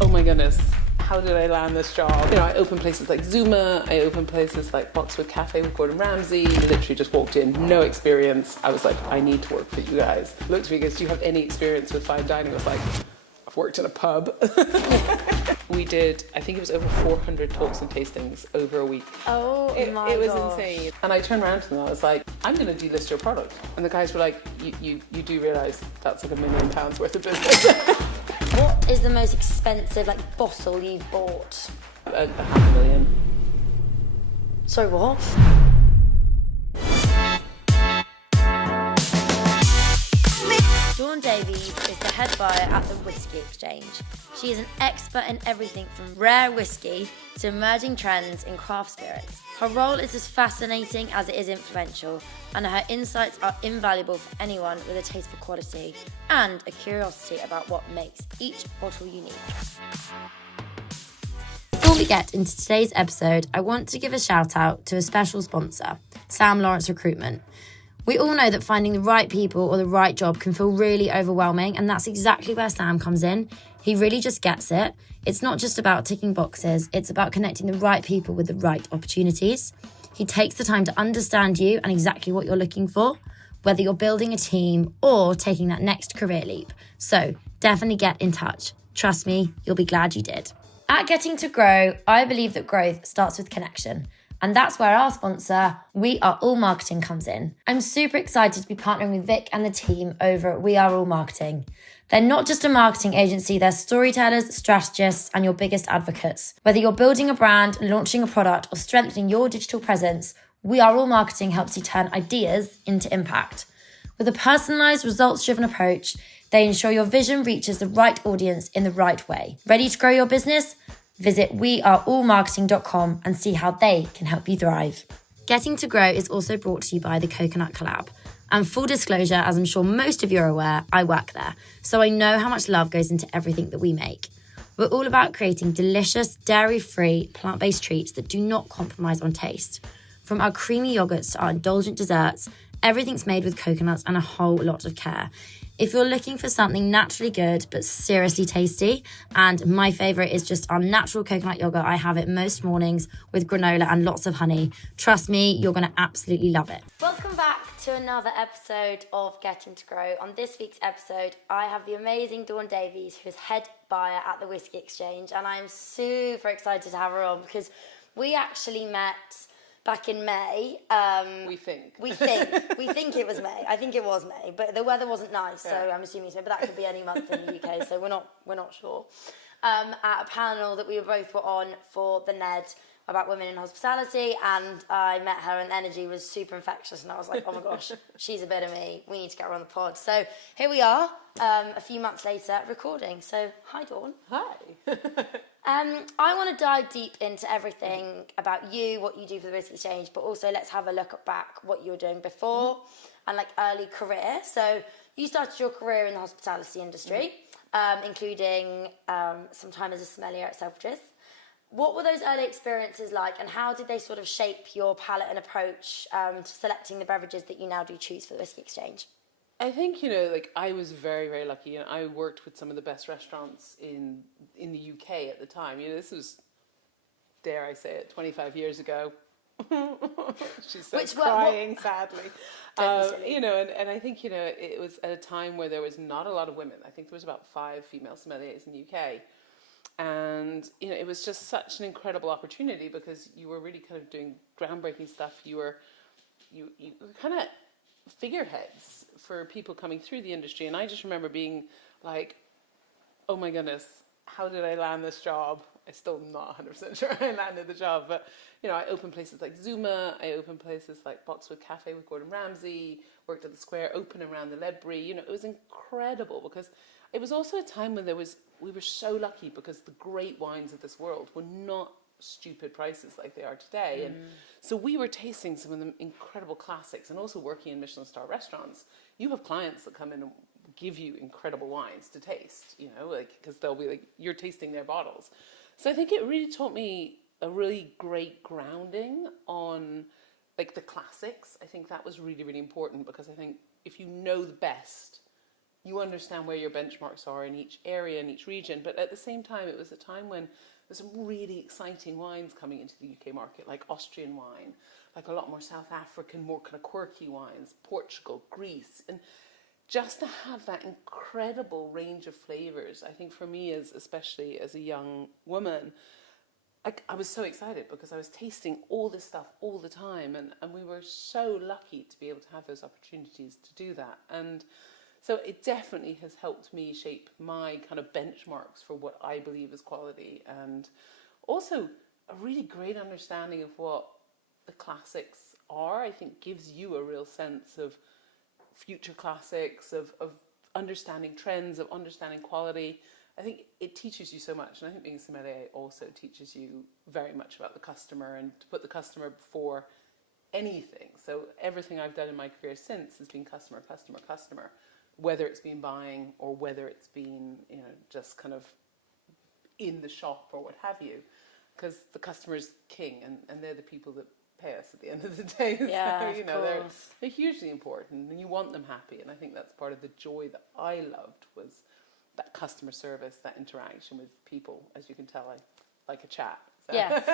Oh my goodness, how did I land this job? I opened places like Zuma, I opened places like Boxwood Cafe with Gordon Ramsay, literally just walked in, no experience. I was like, I need to work for you guys. Looked at me and goes, do you have any experience with fine dining? I was like, I've worked in a pub. We did, I think it was over 400 talks and tastings over a week. Oh my It was gosh. insane. And I turned around to them, I was like, I'm going to delist your product. And the guys were like, you do realise that's like £1 million worth of business. What is the most expensive bottle you've bought? $500,000. Sorry, what? Dawn Davies is the head buyer at the Whisky Exchange. She is an expert in everything from rare whiskey to emerging trends in craft spirits. Her role is as fascinating as it is influential, and her insights are invaluable for anyone with a taste for quality and a curiosity about what makes each bottle unique. Before we get into today's episode, I want to give a shout out to a special sponsor, Sam Lawrence Recruitment. We all know that finding the right people or the right job can feel really overwhelming, and that's exactly where Sam comes in. He really just gets it. It's not just about ticking boxes, it's about connecting the right people with the right opportunities. He takes the time to understand you and exactly what you're looking for, whether you're building a team or taking that next career leap. So definitely get in touch. Trust me, you'll be glad you did. At Getting to Grow, I believe that growth starts with connection. And that's where our sponsor, We Are All Marketing, comes in. I'm super excited to be partnering with Vic and the team over at We Are All Marketing. They're not just a marketing agency, they're storytellers, strategists, and your biggest advocates. Whether you're building a brand, launching a product, or strengthening your digital presence, We Are All Marketing helps you turn ideas into impact. With a personalised, results-driven approach, they ensure your vision reaches the right audience in the right way. Ready to grow your business? Visit weareallmarketing.com and see how they can help you thrive. Getting to Grow is also brought to you by the Coconut Collab. And full disclosure, as I'm sure most of you are aware, I work there, so I know how much love goes into everything that we make. We're all about creating delicious, dairy-free, plant-based treats that do not compromise on taste. From our creamy yogurts to our indulgent desserts, everything's made with coconuts and a whole lot of care. If you're looking for something naturally good but seriously tasty, and my favourite is just our natural coconut yogurt, I have it most mornings with granola and lots of honey. Trust me, you're going to absolutely love it. Welcome back to another episode of Getting to Grow. On this week's episode, I have the amazing Dawn Davies, who's head buyer at the Whisky Exchange, and I'm super excited to have her on because we actually met back in May. We think it was May. I think it was May, but the weather wasn't nice, so I'm assuming it's May. But that could be any month in the UK, so we're not sure. At a panel that we both were on for the Ned about women in hospitality, and I met her, and the energy was super infectious, and I was like, oh my gosh, she's a bit of me. We need to get her on the pod. So here we are, a few months later, recording. So hi, Dawn. Hi. I want to dive deep into everything about you, what you do for the Whisky Exchange, but also let's have a look back what you were doing before and early career. So you started your career in the hospitality industry, including some time as a sommelier at Selfridges. What were those early experiences like, and how did they sort of shape your palate and approach to selecting the beverages that you now do choose for the Whisky Exchange? I think, I was very, very lucky. I worked with some of the best restaurants in the UK at the time. This was, dare I say it, 25 years ago. She's crying, sadly. And I think, it was at a time where there was not a lot of women. I think there was about 5 female sommeliers in the UK. And, it was just such an incredible opportunity because you were really kind of doing groundbreaking stuff. You were kind of figureheads for people coming through the industry, and I just remember being like, oh my goodness, how did I land this job? I'm still not 100% sure I landed the job, but I opened places like Zuma, I opened places like Boxwood Cafe with Gordon Ramsay, worked at the Square, open around the Ledbury. It was incredible because it was also a time when we were so lucky because the great wines of this world were not stupid prices like they are today. And so we were tasting some of the incredible classics and also working in Michelin star restaurants. You have clients that come in and give you incredible wines to taste, because they'll be like, you're tasting their bottles. So I think it really taught me a really great grounding on the classics. I think that was really, really important because I think if you know the best, you understand where your benchmarks are in each area, in each region. But at the same time, it was a time when there's some really exciting wines coming into the UK market, like Austrian wine, like a lot more South African, more kind of quirky wines, Portugal, Greece. And just to have that incredible range of flavors, I think for me, especially as a young woman, I was so excited because I was tasting all this stuff all the time, and we were so lucky to be able to have those opportunities to do that. And so it definitely has helped me shape my kind of benchmarks for what I believe is quality, and also a really great understanding of what the classics are. I think gives you a real sense of future classics, of understanding trends, of understanding quality. I think it teaches you so much, and I think being a sommelier also teaches you very much about the customer and to put the customer before anything. So everything I've done in my career since has been customer, customer, customer, whether it's been buying or whether it's been, you know, just kind of in the shop or what have you, because the customer's king, and they're the people that pay us at the end of the day. Yeah, so, you of know, course. they're hugely important, and you want them happy. And I think that's part of the joy that I loved, was that customer service, that interaction with people. As you can tell, I like a chat. So. Yes,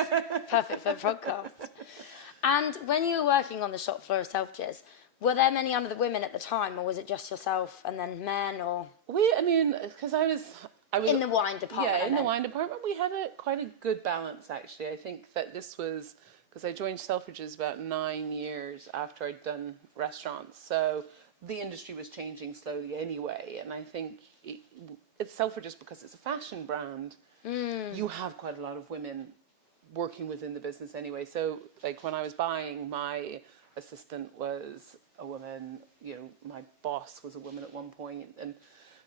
perfect for a podcast. And when you were working on the shop floor of Selfridges, were there many other women at the time, or was it just yourself and then men, or? Because I was In the wine department. Yeah, in the wine department, we had quite a good balance, actually. I think that this was, because I joined Selfridges about 9 years after I'd done restaurants, so the industry was changing slowly anyway, and I think it's Selfridges because it's a fashion brand. You have quite a lot of women working within the business anyway. So, like, when I was buying, my assistant was a woman, you know, my boss was a woman at one point, and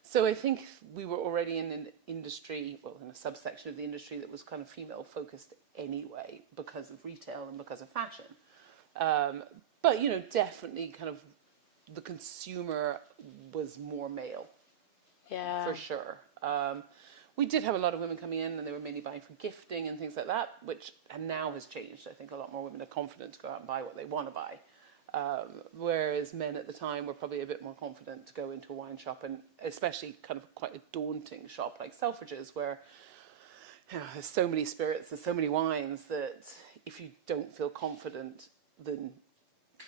so I think we were already in an industry, well, in a subsection of the industry that was kind of female focused anyway, because of retail and because of fashion. But, you know, definitely kind of the consumer was more male. Yeah. For sure. We did have a lot of women coming in, and they were mainly buying for gifting and things like that, which now has changed. I think a lot more women are confident to go out and buy what they want to buy. Whereas men at the time were probably a bit more confident to go into a wine shop, and especially kind of quite a daunting shop like Selfridges, where, you know, there's so many spirits, there's so many wines, that if you don't feel confident, then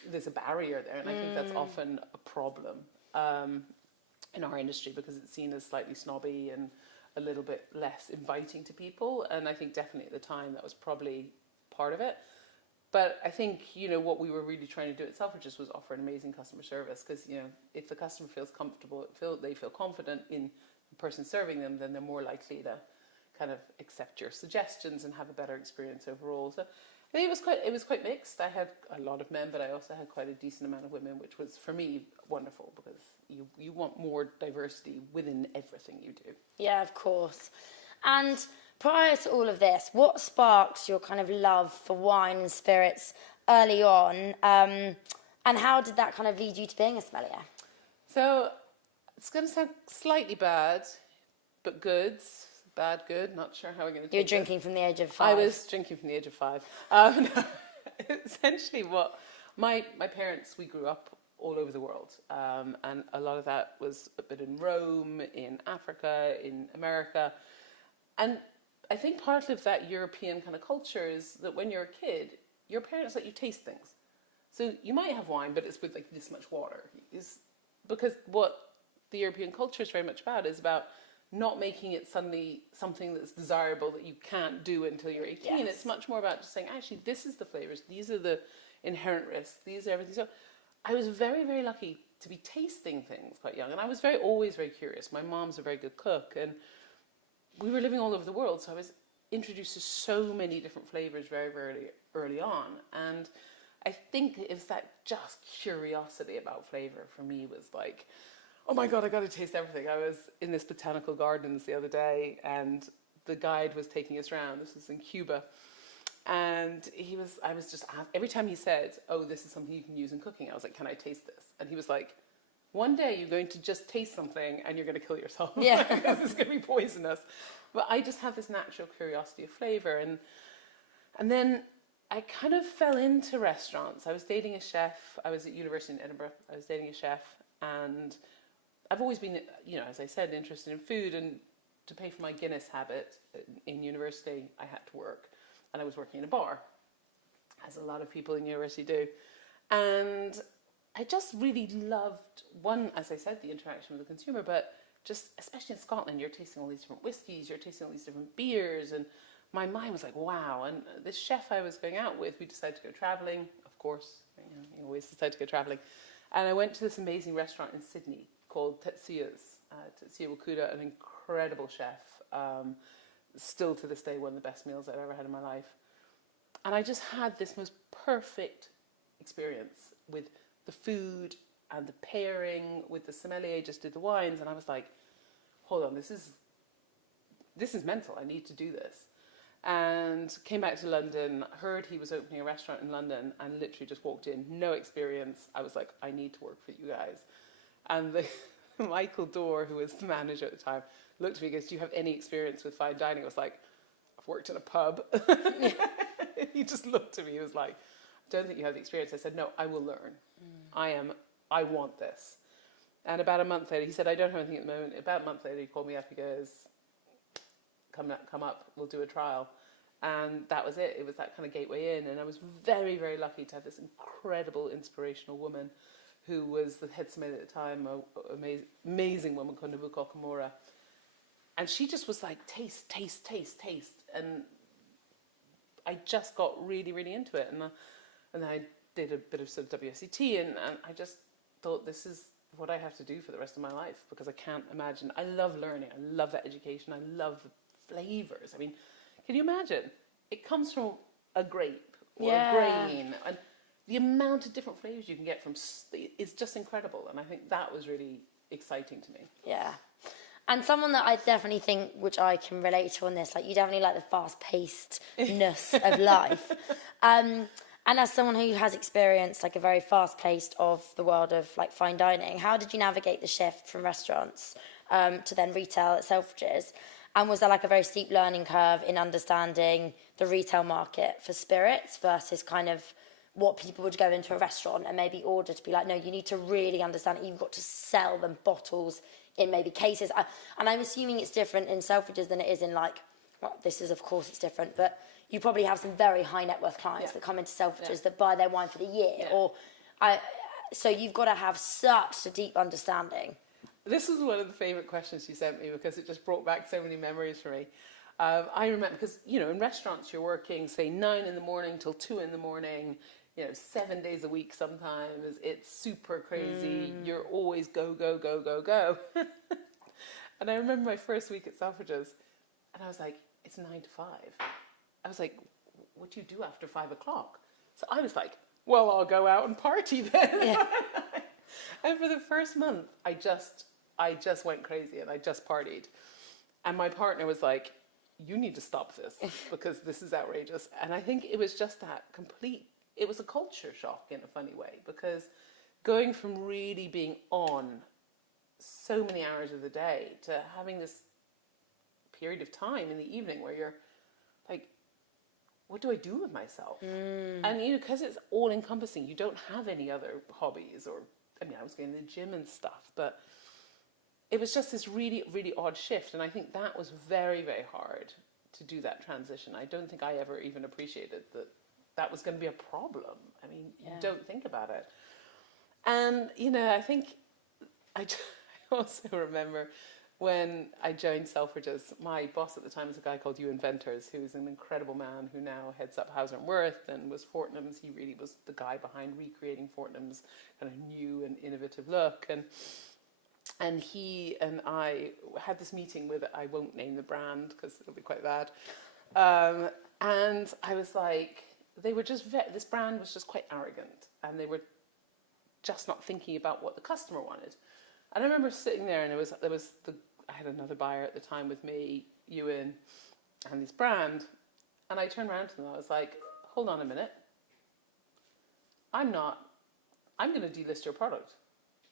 there's a barrier there. And I think that's often a problem in our industry, because it's seen as slightly snobby and a little bit less inviting to people. And I think definitely at the time that was probably part of it. But I think, you know, what we were really trying to do at Selfridges was offer an amazing customer service, because, you know, if the customer feels comfortable, they feel confident in the person serving them, then they're more likely to kind of accept your suggestions and have a better experience overall. So I think it was quite mixed. I had a lot of men, but I also had quite a decent amount of women, which was, for me, wonderful, because you want more diversity within everything you do. Yeah, of course. And prior to all of this, what sparked your kind of love for wine and spirits early on? And how did that kind of lead you to being a sommelier? So it's going to sound slightly bad, but good. Bad, good. Not sure how we're going to. You're drinking from the age of 5. I was drinking from the age of 5. No, essentially, what my parents, we grew up all over the world, and a lot of that was a bit in Rome, in Africa, in America, and I think part of that European kind of culture is that when you're a kid, your parents let you taste things. So you might have wine, but it's with like this much water. Because what the European culture is very much about is about not making it suddenly something that's desirable that you can't do until you're 18. Yes. It's much more about just saying, actually, this is the flavors, these are the inherent risks, these are everything. So I was very, very lucky to be tasting things quite young, and I was always very curious. My mom's a very good cook, and we were living all over the world, so I was introduced to so many different flavors very, very early on. And I think it was that just curiosity about flavor for me was like, oh my God, I got to taste everything. I was in this botanical gardens the other day, and the guide was taking us around. This was in Cuba. And I was just, every time he said, oh, this is something you can use in cooking, I was like, can I taste this? And he was like, one day you're going to just taste something and you're going to kill yourself. Yeah. This is going to be poisonous. But I just have this natural curiosity of flavor. And then I kind of fell into restaurants. I was dating a chef. I was at university in Edinburgh. I was dating a chef, and I've always been, as I said, interested in food, and to pay for my Guinness habit in university, I had to work, and I was working in a bar, as a lot of people in university do, and I just really loved, one, as I said, the interaction with the consumer, but just, especially in Scotland, you're tasting all these different whiskies, you're tasting all these different beers, and my mind was like, wow. And this chef I was going out with, we decided to go travelling, of course, you always decide to go travelling, and I went to this amazing restaurant in Sydney called Tetsuya's, Tetsuya Wakuda, an incredible chef, still to this day one of the best meals I've ever had in my life. And I just had this most perfect experience with the food and the pairing with the sommelier, just did the wines, and I was like, hold on, this is mental, I need to do this. And came back to London, heard he was opening a restaurant in London, and literally just walked in, no experience. I was like, I need to work for you guys. And Michael Dorr, who was the manager at the time, looked at me and goes, do you have any experience with fine dining? I was like, I've worked in a pub. He just looked at me, he was like, I don't think you have the experience. I said, no, I will learn. I want this. And about a month later, he said, I don't have anything at the moment. About a month later, he called me up, he goes, come up, we'll do a trial. And that was it. It was that kind of gateway in. And I was very, very lucky to have this incredible, inspirational woman who was the head sommelier at the time, an amazing woman called Nobuko Okamura. And she just was like, taste, taste, taste, taste. And I just got really, really into it. And then I did a bit of sort of WSET, and I just thought, this is what I have to do for the rest of my life, because I can't imagine. I love learning. I love that education. I love the flavors. I mean, can you imagine? It comes from a grape or a grain, and the amount of different flavors you can get from is just incredible. And I think that was really exciting to me. Yeah. And someone that I definitely think, which I can relate to on this, like you definitely like the fast-pacedness of life. And as someone who has experienced like a very fast-paced of the world of like fine dining, how did you navigate the shift from restaurants to then retail at Selfridges? And was there like a very steep learning curve in understanding the retail market for spirits versus kind of what people would go into a restaurant and maybe order to be like, no, you need to really understand it. You've got to sell them bottles in maybe cases. And I'm assuming it's different in Selfridges than it is in like, well, this is, of course, it's different, but you probably have some very high net worth clients that come into Selfridges that buy their wine for the year. So you've got to have such a deep understanding. This was one of the favourite questions you sent me, because it just brought back so many memories for me. I remember, because, in restaurants you're working, say, 9 a.m. till 2 a.m, 7 days a week sometimes. It's super crazy. You're always go, go, go, go, go. And I remember my first week at Selfridges, and I was like, it's 9 to 5. I was like, what do you do after 5 o'clock? So I was like, well, I'll go out and party then. Yeah. And for the first month, I just went crazy and I just partied. And my partner was like, you need to stop this, because this is outrageous. And I think it was just that it was a culture shock in a funny way, because going from really being on so many hours of the day to having this period of time in the evening where you're like, what do I do with myself? And, because it's all encompassing, you don't have any other hobbies I was going to the gym and stuff, but it was just this really, really odd shift. And I think that was very, very hard to do that transition. I don't think I ever even appreciated that was going to be a problem. I mean, you don't think about it. And, I think I also remember when I joined Selfridges, my boss at the time was a guy called Ewan Venters, who's an incredible man who now heads up Hauser & Wirth and was Fortnum's. He really was the guy behind recreating Fortnum's kind of new and innovative look. And he and I had this meeting with, I won't name the brand because it'll be quite bad. And I was like, they were just, this brand was just quite arrogant, and they were just not thinking about what the customer wanted. And I remember sitting there, and I had another buyer at the time with me, Ewan, and this brand, and I turned around to them, I was like, hold on a minute. I'm going to delist your product.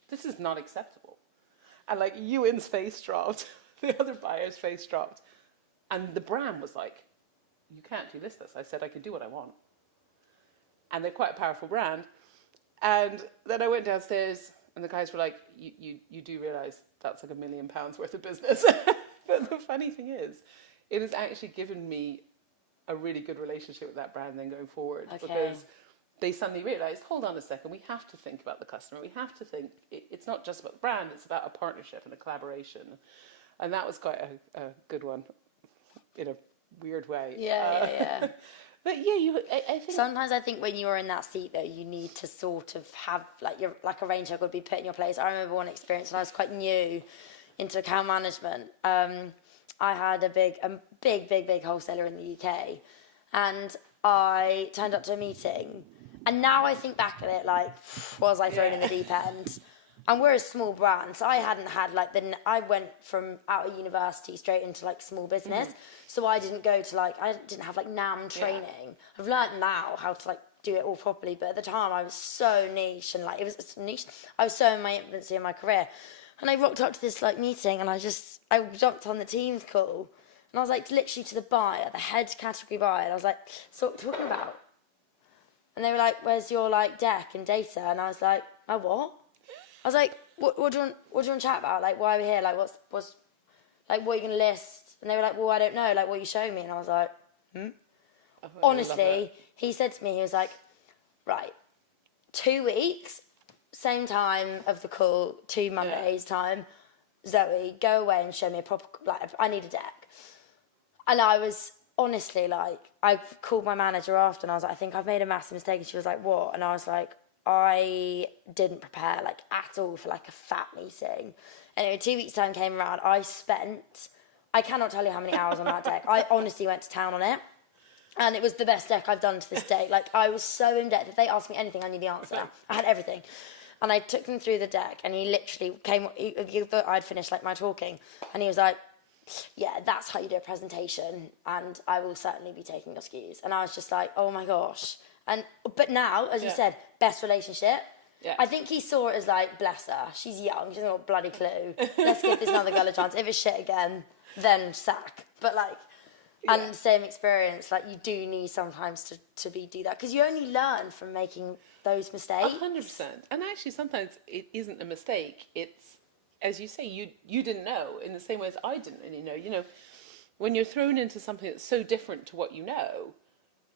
This is not acceptable. And like Ewan's face dropped, the other buyer's face dropped, and the brand was like, you can't delist this. I said I could do what I want. And they're quite a powerful brand. And then I went downstairs, And the guys were like, you do realise that's like £1 million worth of business. But the funny thing is, it has actually given me a really good relationship with that brand then going forward. Okay. Because they suddenly realised, hold on a second, we have to think about the customer. We have to think, it's not just about the brand, it's about a partnership and a collaboration. And that was quite a good one in a weird way. Yeah. But yeah, I think... Sometimes I think when you are in that seat, though, you need to sort of have, like, a range hook would be put in your place. I remember one experience when I was quite new into account management. I had a big wholesaler in the UK, and I turned up to a meeting, and now I think back at it, like, was I thrown in the deep end? And we're a small brand, so I hadn't had, like, I went from out of university straight into, like, small business. So I didn't go to, like, I didn't have, like, NAM training. Yeah. I've learned now how to, like, do it all properly. But at the time, I was so niche, and, like, it was niche. I was so in my infancy in my career. And I rocked up to this, like, meeting, and I jumped on the Teams call. And I was, like, literally to the buyer, the head category buyer. And I was like, so what are you talking about? And they were like, where's your, like, deck and data? And I was like, my what? I was like, what do you want to chat about? Like, why are we here? Like, what are you going to list? And they were like, well, I don't know. Like, what are you showing me? And I was like, Honestly, he said to me, he was like, right, 2 weeks, same time of the call, 2 Mondays time, Zoe, go away and show me a proper, like, I need a deck. And I was honestly like, I called my manager after and I was like, I think I've made a massive mistake. And she was like, what? And I was like, I didn't prepare like at all for like a fat meeting. Anyway, 2 weeks time came around. I cannot tell you how many hours on that deck. I honestly went to town on it. And it was the best deck I've done to this day. Like, I was so in depth. If they asked me anything, I knew the answer. I had everything. And I took them through the deck, and he literally you thought I'd finished, like, my talking. And he was like, yeah, that's how you do a presentation, and I will certainly be taking your SKUs. And I was just like, oh, my gosh. But now, as you said, best relationship. Yeah. I think he saw it as, like, bless her. She's young. She hasn't got a bloody clue. Let's give this another girl a chance. If it's shit again, then sack. But, like... Yeah. And same experience, like, you do need sometimes to do that. Because you only learn from making those mistakes. 100%. And actually, sometimes it isn't a mistake. It's, as you say, you didn't know in the same way as I didn't really know. You know, when you're thrown into something that's so different to what you know,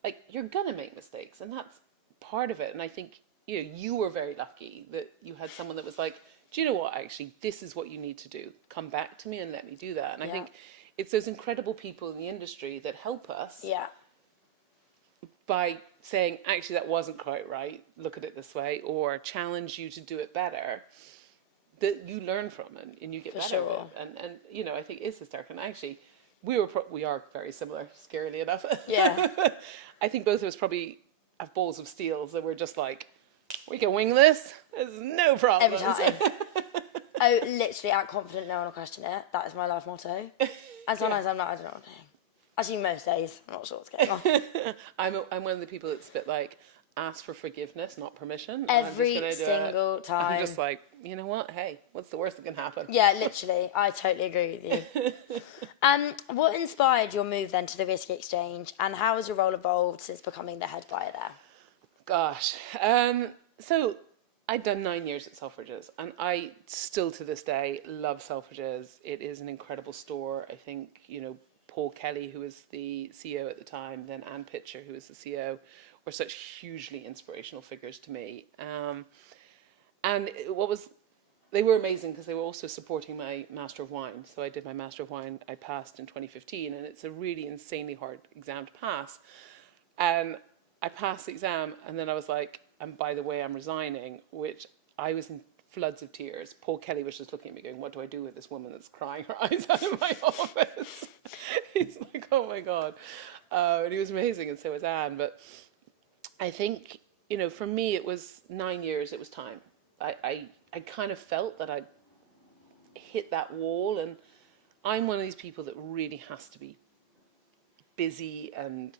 like, you're going to make mistakes. And that's part of it. And I think, you know, you were very lucky that you had someone that was like, do you know what, actually, this is what you need to do. Come back to me and let me do that. And I think... it's those incredible people in the industry that help us by saying, actually, that wasn't quite right, look at it this way, or challenge you to do it better, that you learn from and you get better at it. And you know, I think it's hysterical. And actually, we are very similar, scarily enough. Yeah. I think both of us probably have balls of steel, so we're just like, we can wing this, there's no problem. Every time. Oh, literally, out confident, no one will question it. That is my life motto. And sometimes I'm not, I don't know what I'm doing. Actually, most days, I'm not sure what's going on. I'm one of the people that's a bit like, ask for forgiveness, not permission. Every single time. I'm just like, you know what? Hey, what's the worst that can happen? Yeah, literally. I totally agree with you. What inspired your move then to the Whisky Exchange, and how has your role evolved since becoming the head buyer there? Gosh. So... I'd done 9 years at Selfridges, and I still to this day love Selfridges. It is an incredible store. I think, you know, Paul Kelly, who was the CEO at the time, then Ann Pitcher, who was the CEO, were such hugely inspirational figures to me. And they were amazing because they were also supporting my Master of Wine. So I did my Master of Wine. I passed in 2015, and it's a really insanely hard exam to pass. And I passed the exam, and then I was like, and by the way, I'm resigning, which I was in floods of tears. Paul Kelly was just looking at me going, what do I do with this woman that's crying her eyes out of my office? He's like, oh my God. And he was amazing, and so was Anne. But I think, you know, for me, it was 9 years, it was time. I kind of felt that I'd hit that wall, and I'm one of these people that really has to be busy and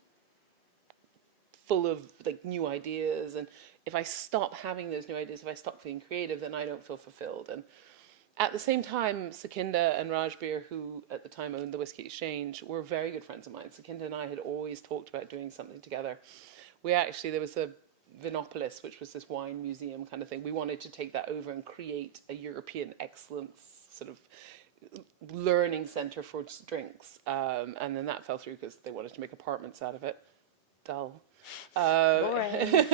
full of like new ideas, and if I stop having those new ideas, if I stop feeling creative, then I don't feel fulfilled. And at the same time, Sukinda and Rajbir, who at the time owned the Whisky Exchange, were very good friends of mine. Sukinda and I had always talked about doing something together. There was a Vinopolis, which was this wine museum kind of thing. We wanted to take that over and create a European excellence sort of learning centre for drinks. And then that fell through because they wanted to make apartments out of it. Dull. Boring.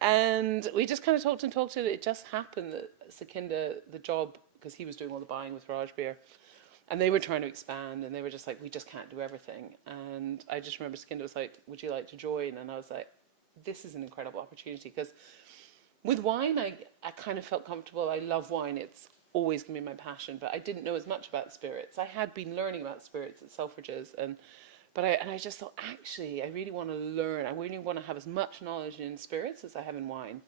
And we just kind of talked and it just happened that Sakinda, the job, because he was doing all the buying with Raj Beer, and they were trying to expand, and they were just like, we just can't do everything. And I just remember Sakinda was like, would you like to join? And I was like, this is an incredible opportunity, because with wine, I kind of felt comfortable. I love wine. It's always going to be my passion, but I didn't know as much about spirits. I had been learning about spirits at Selfridges, but I just thought, actually, I really want to learn. I really want to have as much knowledge in spirits as I have in wine.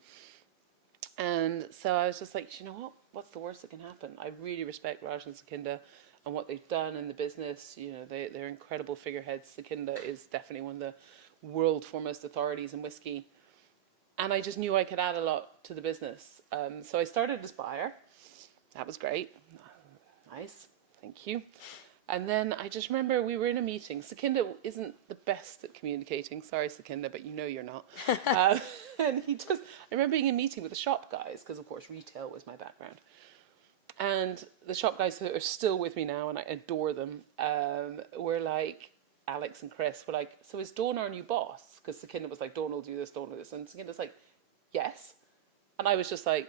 And so I was just like, you know what? What's the worst that can happen? I really respect Raj and Sakinda and what they've done in the business. You know, they're incredible figureheads. Sakinda is definitely one of the world foremost authorities in whiskey. And I just knew I could add a lot to the business. So I started as buyer. That was great. Nice. Thank you. And then I just remember we were in a meeting. Sakinda isn't the best at communicating. Sorry, Sakinda, but you know you're not. And I remember being in a meeting with the shop guys, because of course retail was my background. And the shop guys who are still with me now, and I adore them, were like, Alex and Chris were like, so is Dawn our new boss? Because Sakinda was like, Dawn will do this, Dawn will do this. And Sakinda's like, yes. And I was just like,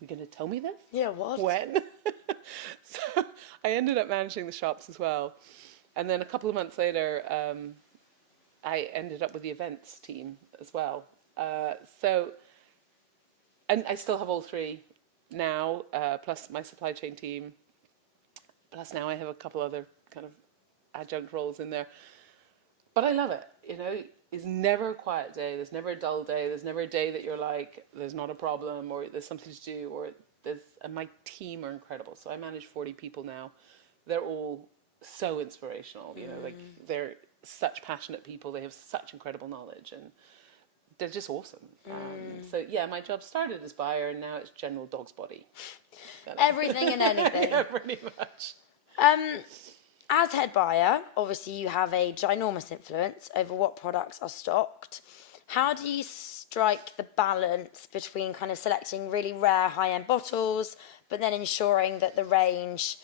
you going to tell me this? Yeah, what? When? So I ended up managing the shops as well. And then a couple of months later, I ended up with the events team as well. And I still have all three now, plus my supply chain team. Plus now I have a couple other kind of adjunct roles in there. But I love it, you know. It's never a quiet day. There's never a dull day. There's never a day that you're like, there's not a problem or there's something to do. And my team are incredible. So I manage 40 people now. They're all so inspirational, you know, like they're such passionate people. They have such incredible knowledge and they're just awesome. So yeah, my job started as buyer and now it's general dog's body. Everything and anything. Yeah, pretty much. As head buyer, obviously you have a ginormous influence over what products are stocked. How do you strike the balance between kind of selecting really rare high-end bottles, but then ensuring that the range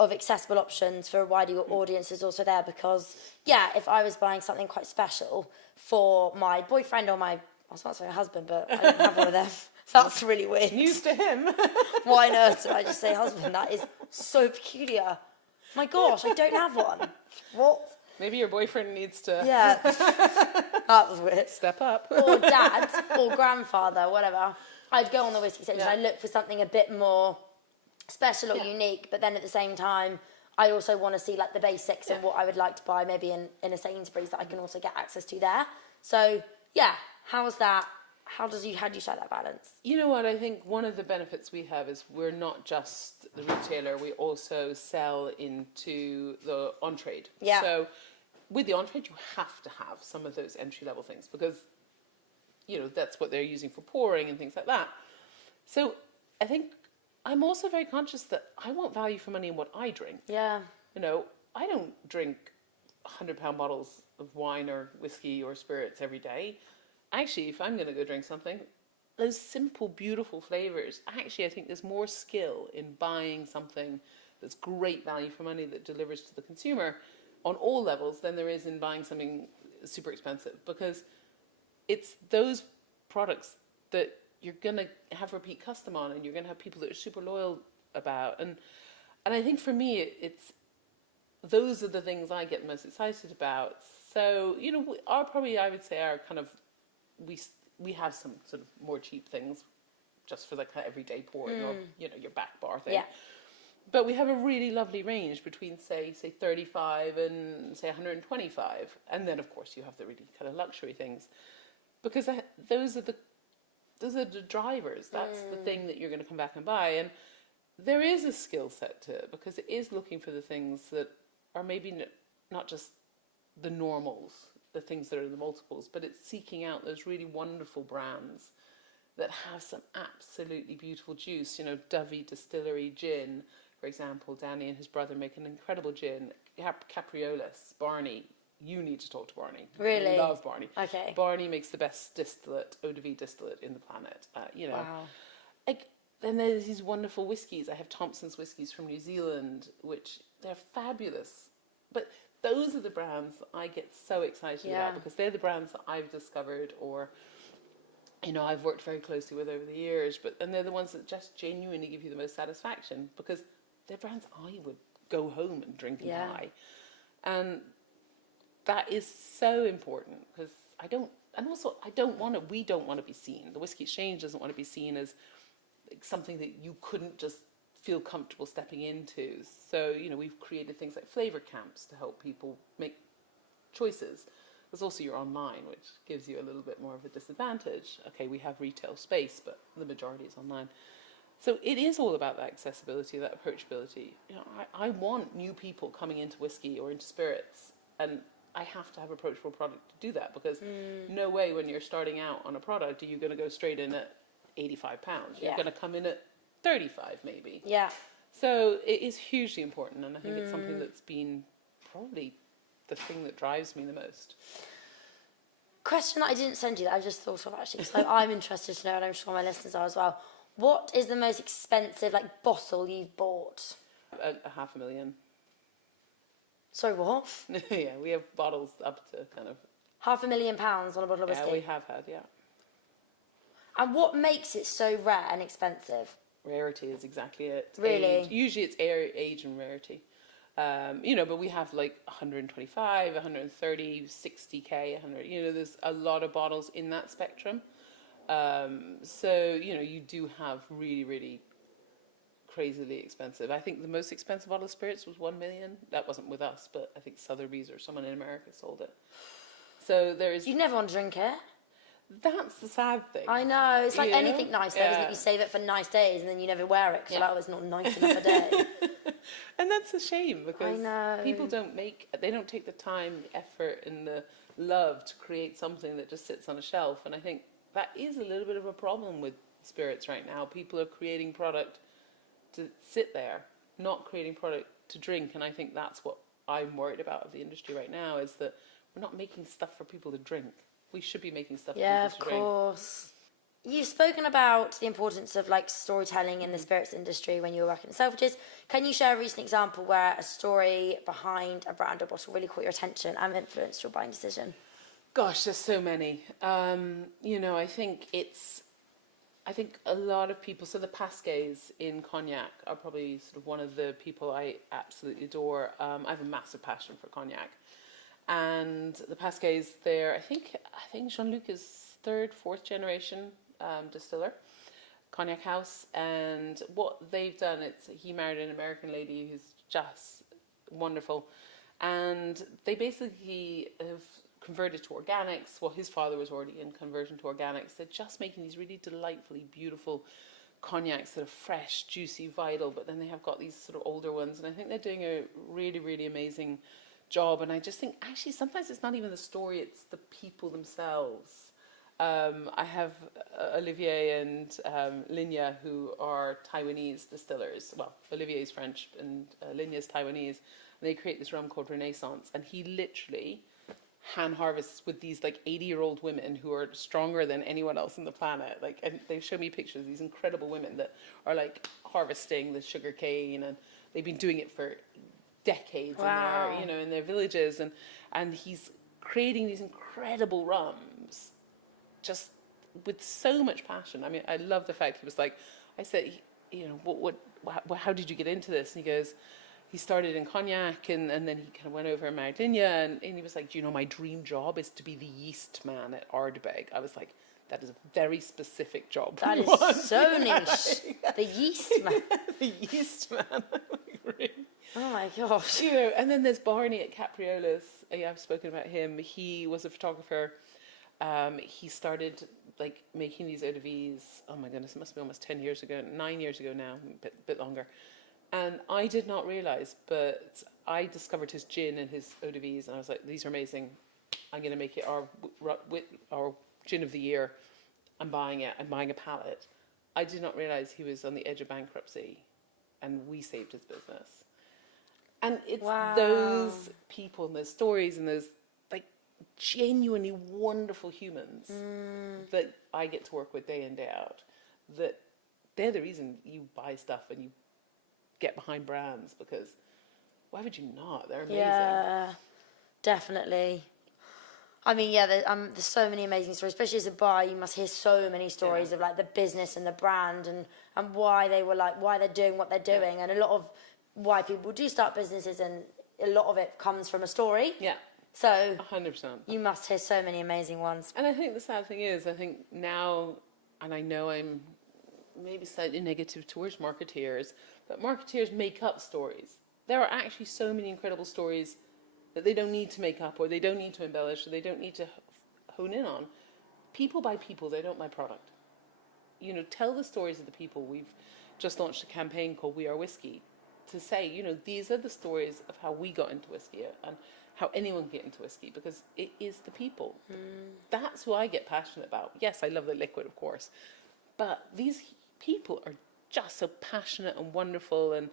of accessible options for a wider audience is also there? Because, yeah, if I was buying something quite special for my boyfriend or I was about to say husband, but I don't have one of them. That's really weird. News to him. Why on earth did I just say husband? That is so peculiar. My gosh, I don't have one. What? Maybe your boyfriend needs to Yeah, that was weird. step up. Or dad, or grandfather, whatever. I'd go on the Whisky Exchange and I'd look for something a bit more special or unique, but then at the same time, I also want to see like the basics and what I would like to buy maybe in a Sainsbury's that I can also get access to there. So yeah, how's that? How do you strike that balance? You know what, I think one of the benefits we have is we're not just the retailer, we also sell into the on-trade. Yeah. So with the on-trade, you have to have some of those entry-level things because, you know, that's what they're using for pouring and things like that. So I think I'm also very conscious that I want value for money in what I drink. Yeah. You know, I don't drink 100-pound bottles of wine or whiskey or spirits every day. Actually, if I'm going to go drink something, those simple, beautiful flavors, actually, I think there's more skill in buying something that's great value for money that delivers to the consumer on all levels than there is in buying something super expensive, because it's those products that you're going to have repeat custom on and you're going to have people that are super loyal about. And I think for me, it's those are the things I get most excited about. So, you know, I would say our kind of, we have some sort of more cheap things just for the kind of everyday pouring or, you know, your back bar thing. Yeah. But we have a really lovely range between, say 35 and, say, 125. And then, of course, you have the really kind of luxury things. Because those are the drivers. That's the thing that you're going to come back and buy. And there is a skill set to it because it is looking for the things that are maybe not just the normals, the things that are the multiples, but it's seeking out those really wonderful brands that have some absolutely beautiful juice. You know, Davies Distillery Gin, for example. Danny and his brother make an incredible gin. Capriolis, Barney, you need to talk to Barney. Really? I love Barney. Okay. Barney makes the best distillate, eau de vie distillate in the planet. You know, Wow. like, then there's these wonderful whiskies. I have Thompson's whiskies from New Zealand, which they're fabulous. But those are the brands that I get so excited about, because they're the brands that I've discovered, or, you know, I've worked very closely with over the years. And they're the ones that just genuinely give you the most satisfaction, because they're brands I would go home and drink and buy. And that is so important, because we don't want to be seen. The Whisky Exchange doesn't want to be seen as something that you couldn't just feel comfortable stepping into. So, you know, we've created things like flavor camps to help people make choices. There's also your online, which gives you a little bit more of a disadvantage. Okay, we have retail space, but the majority is online. So it is all about that accessibility, that approachability. You know, I want new people coming into whiskey or into spirits, and I have to have approachable product to do that, because no way when you're starting out on a product are you going to go straight in at £85. You're going to come in at 35 maybe. Yeah. So it is hugely important, and I think it's something that's been probably the thing that drives me the most. Question that I didn't send you that I just thought of, actually, so I'm interested to know, and I'm sure my listeners are as well. What is the most expensive bottle you've bought? A £500,000. Sorry, what? Yeah, we have bottles up to kind of £500,000 on a bottle of whiskey? Yeah, we have had, yeah. And what makes it so rare and expensive? Rarity is exactly it. Really? Age. Usually it's age and rarity. You know, but we have 125, 130, 60k, 100. You know, there's a lot of bottles in that spectrum. So, you know, you do have really, really crazily expensive. I think the most expensive bottle of spirits was 1 million. That wasn't with us, but I think Sotheby's or someone in America sold it. So there is. You never want to drink it. That's the sad thing. I know. It's like anything nice, though, isn't it? You save it for nice days and then you never wear it because you're like, oh, it's not nice enough a day. And that's a shame, because I know. people don't take the time, the effort, and the love to create something that just sits on a shelf. And I think that is a little bit of a problem with spirits right now. People are creating product to sit there, not creating product to drink. And I think that's what I'm worried about of the industry right now, is that we're not making stuff for people to drink. We should be making stuff for people to drink. Yeah, of course. You've spoken about the importance of storytelling in the spirits industry when you were working at Selfridges. Can you share a recent example where a story behind a brand or bottle really caught your attention and influenced your buying decision? Gosh, there's so many. You know, I think a lot of people, so the Pascays in Cognac are probably sort of one of the people I absolutely adore. I have a massive passion for Cognac. And the Pascays, I think Jean-Luc is third, fourth generation distiller, Cognac House. And what they've done, he married an American lady who's just wonderful. And they basically have converted to organics. Well, his father was already in conversion to organics. They're just making these really delightfully beautiful cognacs that are fresh, juicy, vital, but then they have got these sort of older ones. And I think they're doing a really, really amazing job. And I just think, actually, sometimes it's not even the story, it's the people themselves. I have Olivier and Linya, who are Taiwanese distillers. Well, Olivier's French and Linya's Taiwanese. And they create this rum called Renaissance. And he literally hand harvests with these 80-year-old women who are stronger than anyone else on the planet. And they show me pictures of these incredible women that are harvesting the sugar cane, and they've been doing it for decades. Wow. in their villages, and he's creating these incredible rums just with so much passion. I mean, I love the fact he was I said, how did you get into this? And he goes, he started in Cognac, and then he kind of went over and married Linya, and he was like, do you know, my dream job is to be the yeast man at Ardbeg. I was like, that is a very specific job. That is so niche. The yeast man. The yeast man. Really? Oh my gosh. And then there's Barney at Capriola's. I've spoken about him. He was a photographer. He started making these eau de vies. Oh my goodness, it must be almost 10 years ago, 9 years ago now, a bit longer. And I did not realize, but I discovered his gin and his eau de vies, and I was like, these are amazing. I'm going to make it our gin of the year. I'm buying it. I'm buying a pallet. I did not realize he was on the edge of bankruptcy, and we saved his business. And it's those people and those stories and those genuinely wonderful humans that I get to work with day in, day out, that they're the reason you buy stuff and you get behind brands, because why would you not? They're amazing. Yeah, definitely. I mean, yeah, there's so many amazing stories, especially as a buyer. You must hear so many stories of like the business and the brand and why they were like, why they're doing what they're doing. And a lot of why people do start businesses, and a lot of it comes from a story. Yeah. So 100%. You must hear so many amazing ones. And I think the sad thing is, I think now, and I know I'm maybe slightly negative towards marketeers, but marketeers make up stories. There are actually so many incredible stories that they don't need to make up, or they don't need to embellish, or they don't need to hone in on. People buy people, they don't buy product. You know, tell the stories of the people. We've just launched a campaign called We Are Whisky to say, you know, these are the stories of how we got into whiskey and how anyone can get into whiskey, because it is the people. That's who I get passionate about. Yes, I love the liquid, of course, but these people are just so passionate and wonderful, and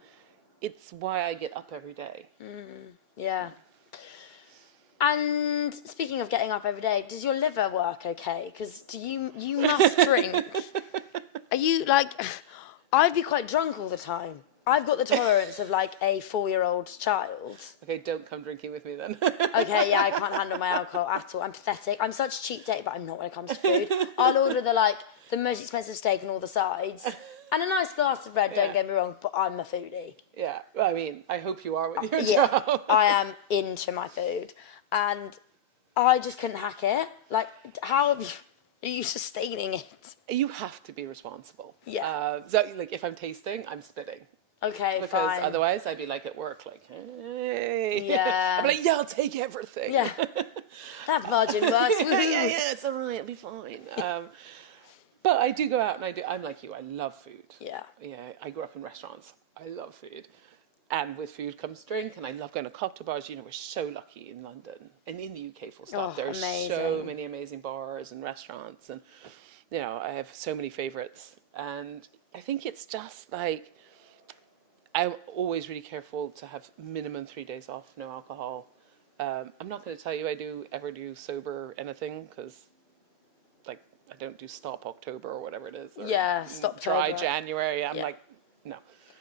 it's why I get up every day. Yeah. And speaking of getting up every day, does your liver work okay? Because you must drink. Are you like... I'd be quite drunk all the time. I've got the tolerance of like a 4-year-old child. Okay, don't come drinking with me then. Okay, yeah, I can't handle my alcohol at all. I'm pathetic. I'm such a cheap date, but I'm not when it comes to food. I'll order the most expensive steak and all the sides. And a nice glass of red, don't get me wrong, but I'm a foodie. Yeah, well, I mean, I hope you are with your job. I am into my food. And I just couldn't hack it. Like, how are you sustaining it? You have to be responsible. Yeah. So, like, if I'm tasting, I'm spitting. Okay, because fine. Otherwise I'd be like at work, like, hey. Yeah. I'd be like, yeah, I'll take everything. Yeah. That margin works. yeah, it's all right, it'll be fine. But I do go out and I'm like you, I love food. Yeah. Yeah, I grew up in restaurants. I love food. And with food comes drink, and I love going to cocktail bars. You know, we're so lucky in London and in the UK, full stop. There are so many amazing bars and restaurants, and, you know, I have so many favourites. And I think it's just like, I'm always really careful to have minimum 3 days off, no alcohol. I'm not going to tell you I ever do sober anything, because, like, I don't do Stop October or whatever it is. Yeah, Stop Dry January. I'm like, no.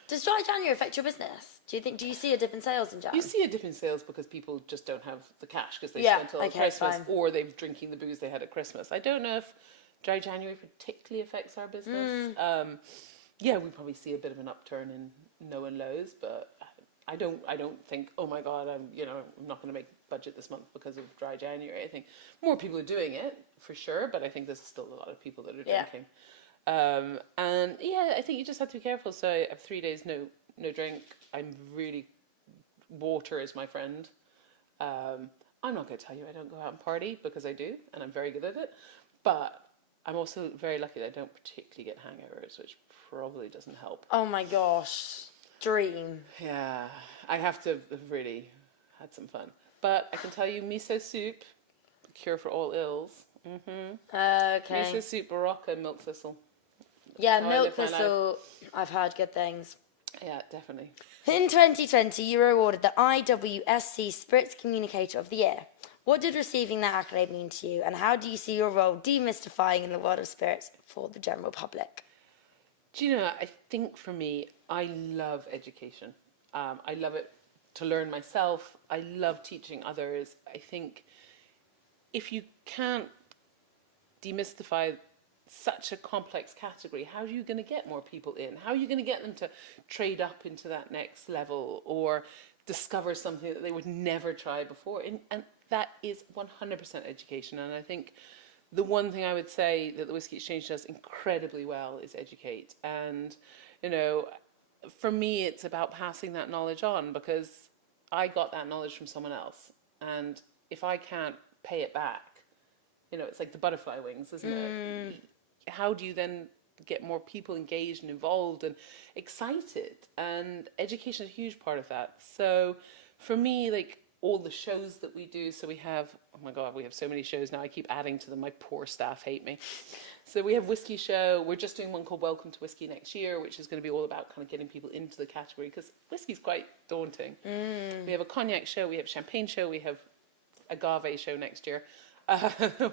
Does dry January affect your business? Do you see a dip in sales in Jan? You see a dip in sales because people just don't have the cash because they spent all Christmas, or they've drinking the booze they had at Christmas. I don't know if dry January particularly affects our business. Yeah, we probably see a bit of an upturn in no and lows, but I don't think, oh my God, I'm not going to make budget this month because of dry January. I think more people are doing it for sure, but I think there's still a lot of people that are drinking. And yeah, I think you just have to be careful. So I have 3 days no drink. I'm really, water is my friend. I'm not going to tell you I don't go out and party, because I do, and I'm very good at it. But I'm also very lucky that I don't particularly get hangovers, which probably doesn't help. Oh my gosh, dream. Yeah, I have to have really had some fun. But I can tell you, miso soup, cure for all ills. Okay. Miso soup, Barocca, milk thistle. Yeah, milk thistle, I've heard good things. Yeah, definitely. In 2020, you were awarded the IWSC Spirits Communicator of the Year. What did receiving that accolade mean to you, and how do you see your role demystifying in the world of spirits for the general public? Do you know, I think for me, I love education. I love it to learn myself. I love teaching others. I think if you can't demystify such a complex category, how are you going to get more people in? How are you going to get them to trade up into that next level or discover something that they would never try before? And that is 100% education. And I think the one thing I would say that the Whisky Exchange does incredibly well is educate. And, you know, for me, it's about passing that knowledge on, because I got that knowledge from someone else. And if I can't pay it back, you know, it's like the butterfly wings, isn't it? How do you then get more people engaged and involved and excited? And education is a huge part of that. So for me, like, all the shows that we do, so we have, oh my God, we have so many shows now, I keep adding to them, my poor staff hate me. So we have Whisky Show, we're just doing one called Welcome to Whisky next year, which is going to be all about kind of getting people into the category, because whiskey's quite daunting. We have a cognac show, we have champagne show, we have agave show next year.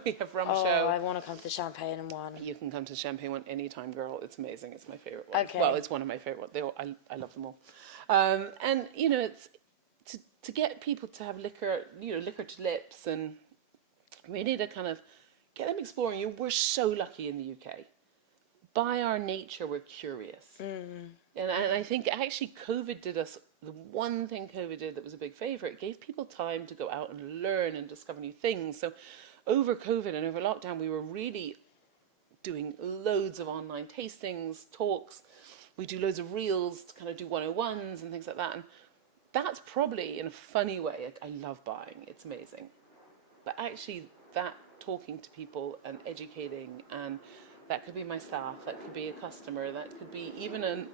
We have rum Oh, show. I want to come to the champagne one. You can come to the champagne one anytime, girl. It's amazing. It's my favorite one. Okay. Well, it's one of my favorite ones. I love them all. And it's to get people to have liquor to lips, and really to kind of get them exploring. We're so lucky in the UK. By our nature, we're curious. And I think actually COVID did us, the one thing COVID did that was a big favour, it gave people time to go out and learn and discover new things. So over COVID and over lockdown, we were really doing loads of online tastings, talks. We do loads of reels to kind of do 101s and things like that. And that's probably, in a funny way, I love buying. It's amazing. But actually, that talking to people and educating, and that could be my staff, that could be a customer, that could be even a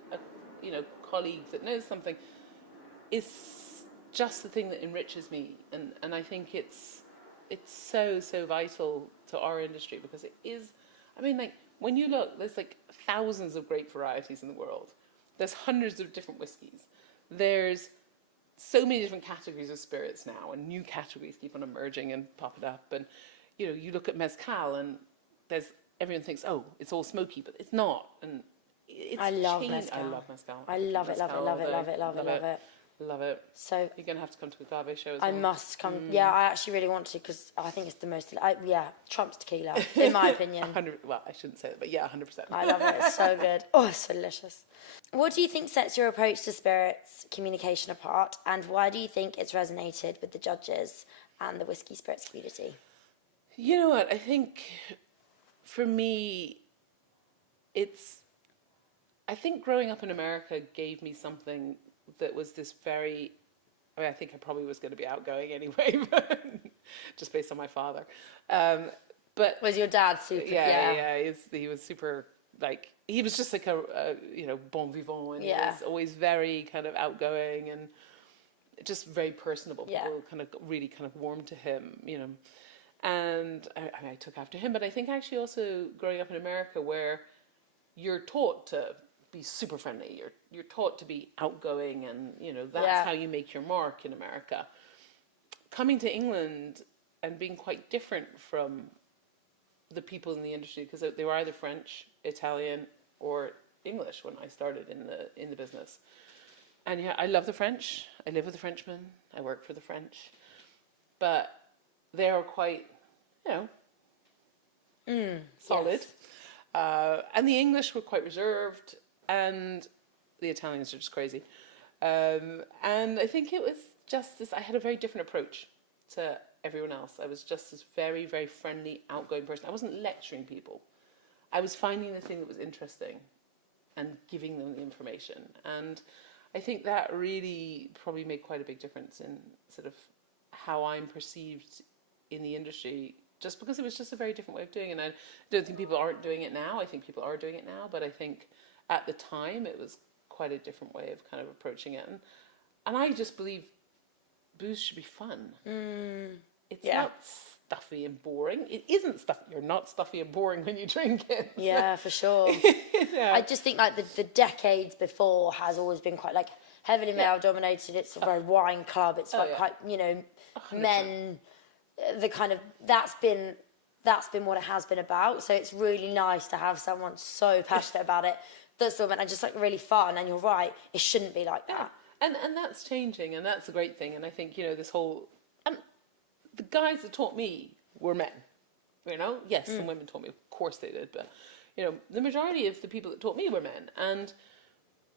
colleague that knows something, is just the thing that enriches me. And I think it's so vital to our industry, because it is, I mean, like, when you look, there's like thousands of great varieties in the world. There's hundreds of different whiskies. There's so many different categories of spirits now, and new categories keep on emerging and popping up. And you look at mezcal, and everyone thinks, oh, it's all smoky, but it's not. And I love mezcal. I love mezcal. I love it, love it, love it, love it, love it, love it. Love it. So you're going to have to come to the agave show as I well. must come. Yeah, I actually really want to, because I think it's the most. Trumps tequila, in my opinion. 100. Well, I shouldn't say that, but yeah, 100%. I love it. It's so good. Oh, it's so delicious. What do you think sets your approach to spirits communication apart, and why do you think it's resonated with the judges and the whiskey spirits community? You know what? I think for me, I think growing up in America gave me something that was this very, I think I probably was going to be outgoing anyway, but just based on my father. But was your dad super? Yeah. He was super, like, he was just like a bon vivant, and he was always very kind of outgoing and just very personable. People kind of really kind of warmed to him, and I took after him. But I think actually also growing up in America, where you're taught to be super friendly, you're taught to be outgoing, and that's how you make your mark in America. Coming to England and being quite different from the people in the industry, because they were either French, Italian, or English when I started in the business. And yeah, I love the French. I live with a Frenchman. I work for the French, but they are quite, solid. Yes. And the English were quite reserved, and the Italians are just crazy. And I think it was just this, I had a very different approach to everyone else. I was just this very, very friendly, outgoing person. I wasn't lecturing people. I was finding the thing that was interesting and giving them the information. And I think that really probably made quite a big difference in sort of how I'm perceived in the industry, just because it was just a very different way of doing it. And I don't think people aren't doing it now. I think people are doing it now, but I think at the time it was quite a different way of kind of approaching it. And I just believe booze should be fun. It's not stuffy and boring. It isn't stuffy. You're not stuffy and boring when you drink it. Yeah, for sure. I just think like the decades before has always been quite like heavily male dominated. It's a very wine club. It's quite 100%. Men. The kind of that's been what it has been about. So it's really nice to have someone so passionate about it that's sort of and just like really fun. And you're right, it shouldn't be like that. And that's changing, and that's a great thing. And I think this whole the guys that taught me were men. Yes, some women taught me, of course they did, but the majority of the people that taught me were men. And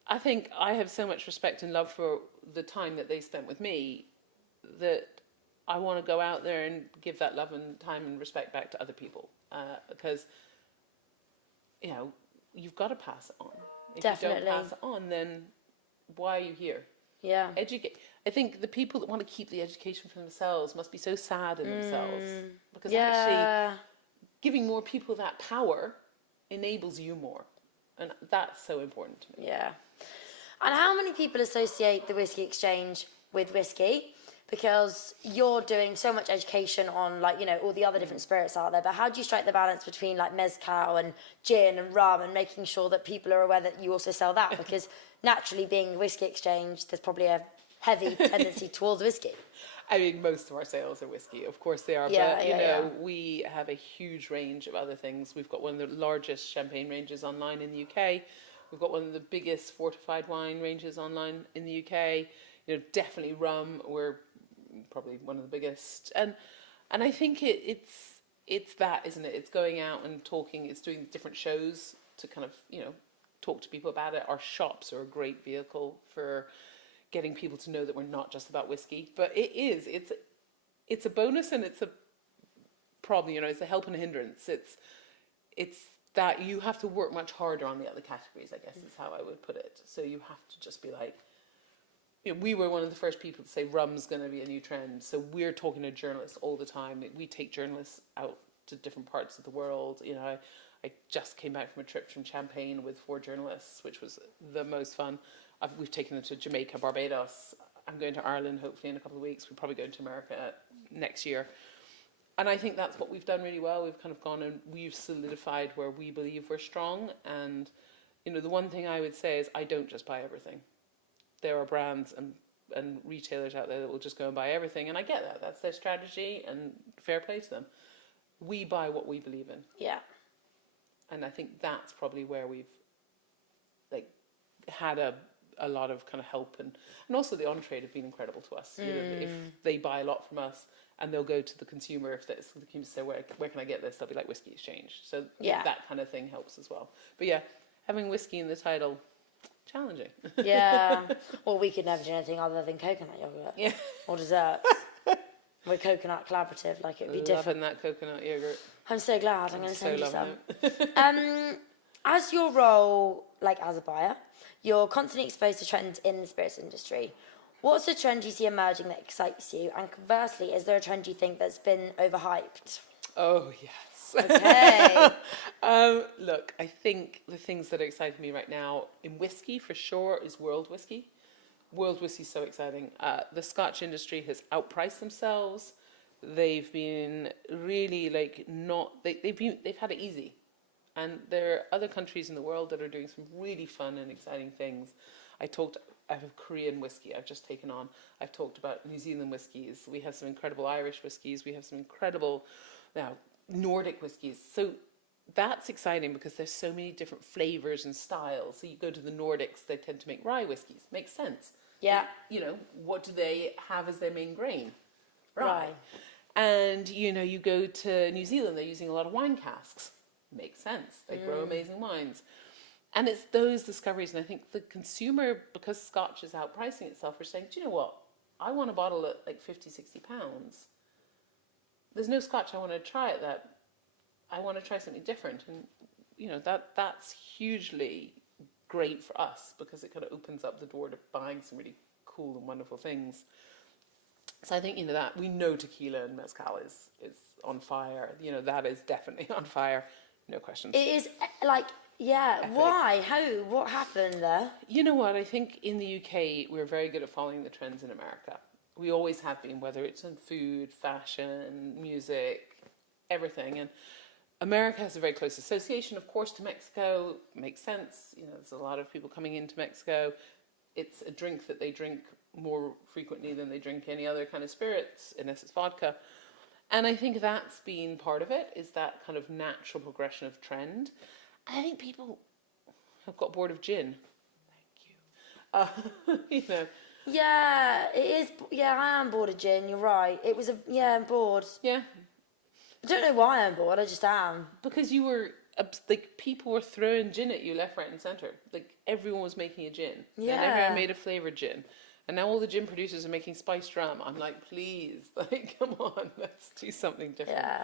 I think I have so much respect and love for the time that they spent with me that I want to go out there and give that love and time and respect back to other people, because you've got to pass it on. If Definitely. you don't pass it on, then why are you here? Yeah. Educate. I think the people that want to keep the education for themselves must be so sad in themselves, because actually giving more people that power enables you more, and that's so important to me. Yeah. And how many people associate the Whisky Exchange with whiskey? Because you're doing so much education on all the other different spirits out there, but how do you strike the balance between like mezcal and gin and rum, and making sure that people are aware that you also sell that? Because naturally, being the Whisky Exchange, there's probably a heavy tendency towards whiskey. I mean, most of our sales are whiskey, of course they are. Yeah, but yeah. we have a huge range of other things. We've got one of the largest champagne ranges online in the UK. We've got one of the biggest fortified wine ranges online in the UK. Definitely rum. We're probably one of the biggest, and I think it's that, isn't it? It's going out and talking. It's doing different shows to kind of talk to people about it. Our shops are a great vehicle for getting people to know that we're not just about whiskey, but it's a bonus and it's a problem. It's a help and a hindrance. It's that you have to work much harder on the other categories, I guess is how I would put it. So you have to just be like, we were one of the first people to say rum's going to be a new trend. So we're talking to journalists all the time. We take journalists out to different parts of the world. I just came back from a trip from Champagne with 4 journalists, which was the most fun. We've taken them to Jamaica, Barbados. I'm going to Ireland hopefully in a couple of weeks. We're probably going to America next year. And I think that's what we've done really well. We've kind of gone and we've solidified where we believe we're strong. And, the one thing I would say is I don't just buy everything. There are brands and retailers out there that will just go and buy everything. And I get that. That's their strategy and fair play to them. We buy what we believe in. Yeah. And I think that's probably where we've had a lot of kind of help. And also the on-trade have been incredible to us. If they buy a lot from us and they'll go to the consumer, if the consumer say, where can I get this? They'll be like Whisky Exchange. So that kind of thing helps as well. But yeah, having whiskey in the title, challenging. Yeah. Well, we could never do anything other than coconut yogurt. Yeah. Or desserts. We're coconut collaborative, it'd be different. Loving that coconut yogurt. I'm so glad. I'm going to send you loving some. As your role, as a buyer, you're constantly exposed to trends in the spirits industry. What's a trend you see emerging that excites you? And conversely, is there a trend you think that's been overhyped? Oh, yes. Okay. Look, I think the things that excite me right now in whiskey, for sure, is world whiskey. World whiskey is so exciting. The Scotch industry has outpriced themselves. They've been really they've had it easy. And there are other countries in the world that are doing some really fun and exciting things. I have Korean whiskey I've just taken on. I've talked about New Zealand whiskies. We have some incredible Irish whiskies. We have some incredible Nordic whiskies. So that's exciting because there's so many different flavors and styles. So you go to the Nordics, they tend to make rye whiskies. Makes sense. Yeah. What do they have as their main grain? Rye. And, you go to New Zealand, they're using a lot of wine casks. Makes sense. They grow amazing wines. And it's those discoveries. And I think the consumer, because Scotch is outpricing itself, are saying, do you know what? I want a bottle at 50, 60 pounds. There's no Scotch I want to try at that. I want to try something different. And, that's hugely great for us because it kind of opens up the door to buying some really cool and wonderful things. So I think, that we know tequila and mezcal is on fire. That is definitely on fire. No questions. It is Epic. Why? How? What happened there? You know what? I think in the UK, we're very good at following the trends in America. We always have been, whether it's in food, fashion, music, everything. And America has a very close association, of course, to Mexico. Makes sense. There's a lot of people coming into Mexico. It's a drink that they drink more frequently than they drink any other kind of spirits, unless it's vodka. And I think that's been part of it, is that kind of natural progression of trend. And I think people have got bored of gin. Thank you. Yeah, it is. Yeah, I am bored of gin. You're right. I'm bored. Yeah. I don't know why I'm bored. I just am. Because you were, people were throwing gin at you left, right and centre. Everyone was making a gin. Yeah. They never made a flavoured gin. And now all the gin producers are making spiced rum. I'm like, please, come on, let's do something different. Yeah.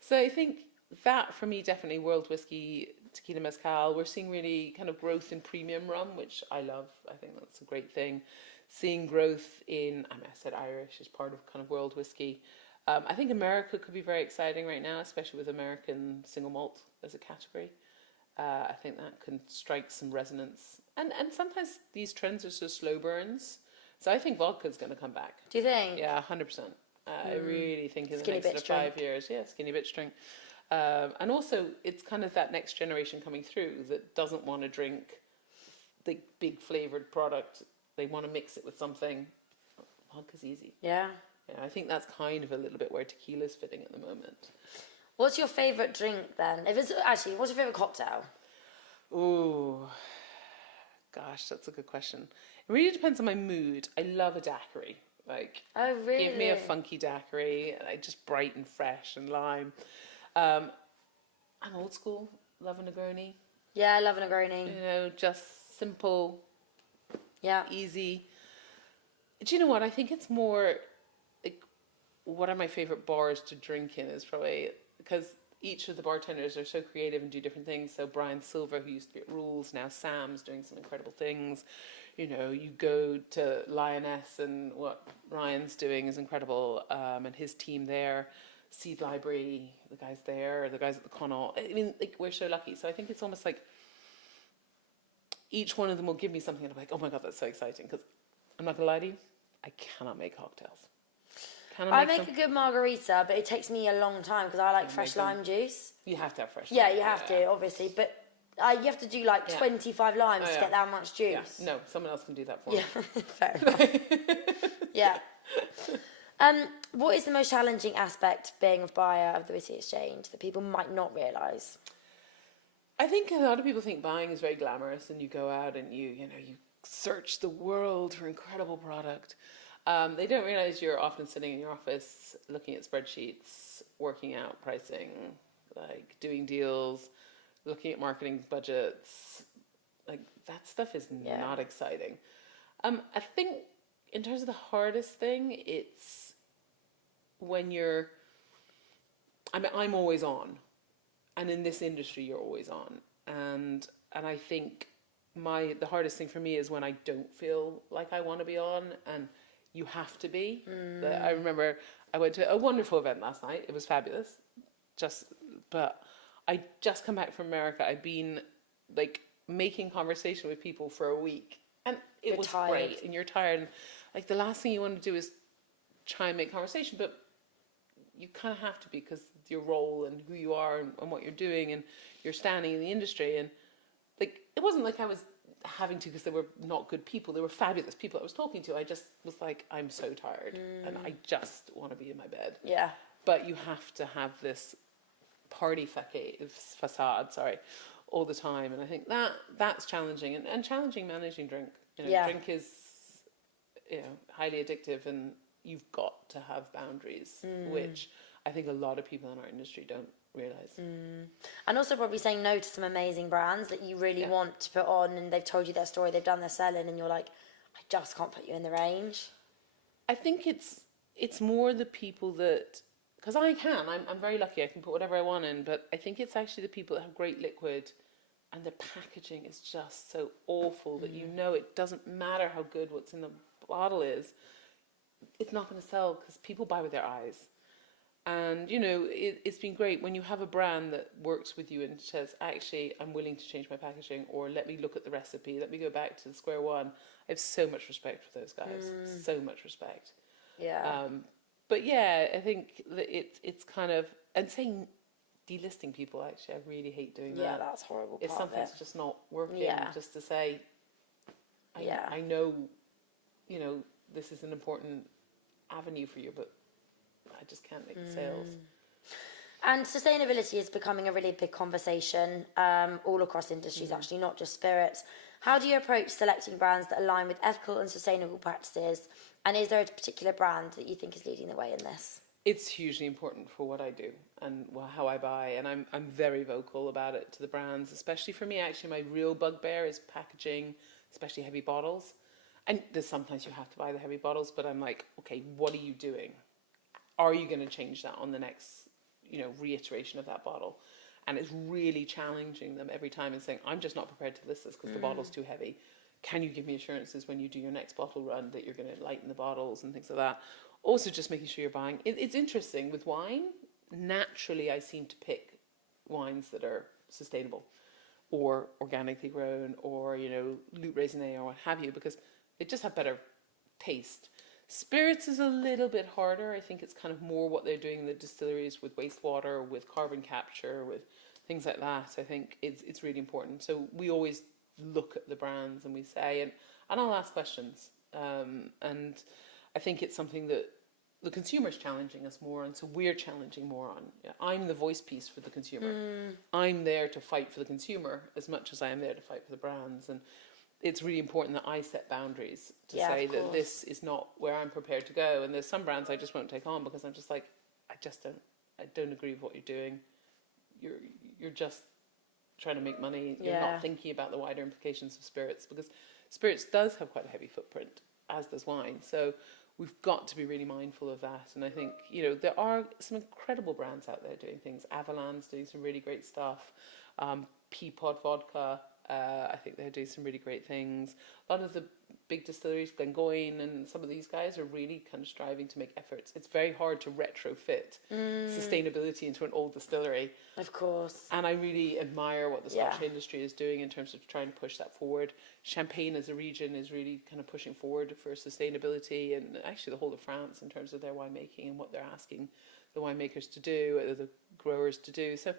So I think that, for me, definitely world whiskey, tequila, mezcal. We're seeing really kind of growth in premium rum, which I love. I think that's a great thing. Seeing growth in, I said Irish is part of kind of world whiskey. I think America could be very exciting right now, especially with American single malt as a category. I think that can strike some resonance. And sometimes these trends are so slow burns. So I think vodka is going to come back. Do you think? Yeah, 100%. I really think in Skinny the next 5 years. Yeah, skinny bitch drink. And also, it's kind of that next generation coming through that doesn't want to drink the big flavoured product. They want to mix it with something. Vodka's easy. Yeah. Yeah, I think that's kind of a little bit where tequila's fitting at the moment. What's your favourite drink then? What's your favourite cocktail? Ooh, gosh, that's a good question. It really depends on my mood. I love a daiquiri. Like, Oh, really? give me a funky daiquiri, like just bright and fresh and lime. I'm old school, love a Negroni. Yeah, I love a Negroni. You know, just simple, Yeah. easy. Do you know what? I think it's more like, what are my favorite bars to drink in is probably, because each of the bartenders are so creative and do different things. So Brian Silver, who used to be at Rules, now Sam's doing some incredible things. You know, you go to Lioness, and what Ryan's doing is incredible, and his team there, Seed Library, the guys there, the guys at the Connaught. I mean, like, we're so lucky. So I think it's almost like each one of them will give me something, and I'm like, oh my God, that's so exciting. Because I'm not gonna lie to you, I cannot make cocktails. I make a good margarita, but it takes me a long time because I like fresh lime juice. You have to have fresh. Yeah, you have to, obviously, but you have to do like 25 limes to get that much juice. Yeah. No, someone else can do that for me. Yeah, fair enough. Yeah. What is the most challenging aspect being a buyer of the Whisky Exchange that people might not realise? I think a lot of people think buying is very glamorous, and you go out and you search the world for incredible product. They don't realise you're often sitting in your office looking at spreadsheets, working out pricing, like doing deals, looking at marketing budgets. Like, that stuff is not exciting. I think in terms of the hardest thing, it's when I'm always on, and in this industry you're always on, and I think the hardest thing for me is when I don't feel like I want to be on, and you have to be. I remember I went to a wonderful event last night. It was fabulous. But I just come back from America. I've been like making conversation with people for a week, and it was great. And you're tired. And like, the last thing you want to do is try and make conversation, but you kind of have to, because your role and who you are and what you're doing, and you're standing in the industry. And like, it wasn't like I was having to, because they were not good people. They were fabulous people I was talking to. I just was like, I'm so tired and I just want to be in my bed. Yeah. But you have to have this party facade, all the time. And I think that's challenging, and challenging managing drink. Drink is, highly addictive, and you've got to have boundaries, which I think a lot of people in our industry don't realise. And also probably saying no to some amazing brands that you really want to put on, and they've told you their story, they've done their selling, and you're like, I just can't put you in the range. I think it's more the people that, because I'm very lucky, I can put whatever I want in, but I think it's actually the people that have great liquid, and the packaging is just so awful that it doesn't matter how good what's in the bottle is, it's not going to sell, because people buy with their eyes. And, it's been great when you have a brand that works with you and says, actually, I'm willing to change my packaging, or let me look at the recipe, let me go back to square one. I have so much respect for those guys, so much respect. Yeah. But yeah, I think that it's kind of, and saying delisting people, actually, I really hate doing that. Yeah, that's horrible. If something's just not working, just to say, I know, this is an important avenue for you, but I just can't make the sales. And sustainability is becoming a really big conversation all across industries, actually, not just spirits. How do you approach selecting brands that align with ethical and sustainable practices? And is there a particular brand that you think is leading the way in this? It's hugely important for what I do and how I buy, and I'm very vocal about it to the brands. Especially for me, actually, my real bugbear is packaging, especially heavy bottles. And there's sometimes you have to buy the heavy bottles, but I'm like, okay, what are you doing? Are you going to change that on the next, reiteration of that bottle? And it's really challenging them every time and saying, I'm just not prepared to list this because the bottle's too heavy. Can you give me assurances when you do your next bottle run that you're going to lighten the bottles and things like that? Also, just making sure you're buying. It's interesting with wine. Naturally, I seem to pick wines that are sustainable or organically grown or, Lut Raisonné or what have you, because they just have better taste. Spirits is a little bit harder. I think it's kind of more what they're doing in the distilleries with wastewater, with carbon capture, with things like that. I think it's really important. So we always look at the brands and we say, and I'll ask questions. And I think it's something that the consumer's challenging us more on, so we're challenging more on. I'm the voice piece for the consumer. I'm there to fight for the consumer as much as I am there to fight for the brands. And it's really important that I set boundaries to say that this is not where I'm prepared to go. And there's some brands I just won't take on because I'm just like, I don't agree with what you're doing. You're just trying to make money. You're not thinking about the wider implications of spirits, because spirits does have quite a heavy footprint, as does wine. So we've got to be really mindful of that. And I think, there are some incredible brands out there doing things. Avalan's doing some really great stuff. Peapod Vodka, I think they're doing some really great things. A lot of the big distilleries, Glengoyne and some of these guys, are really kind of striving to make efforts. It's very hard to retrofit sustainability into an old distillery. Of course. And I really admire what the Scotch industry is doing in terms of trying to push that forward. Champagne as a region is really kind of pushing forward for sustainability, and actually the whole of France in terms of their winemaking and what they're asking the winemakers to do, or the growers to do. So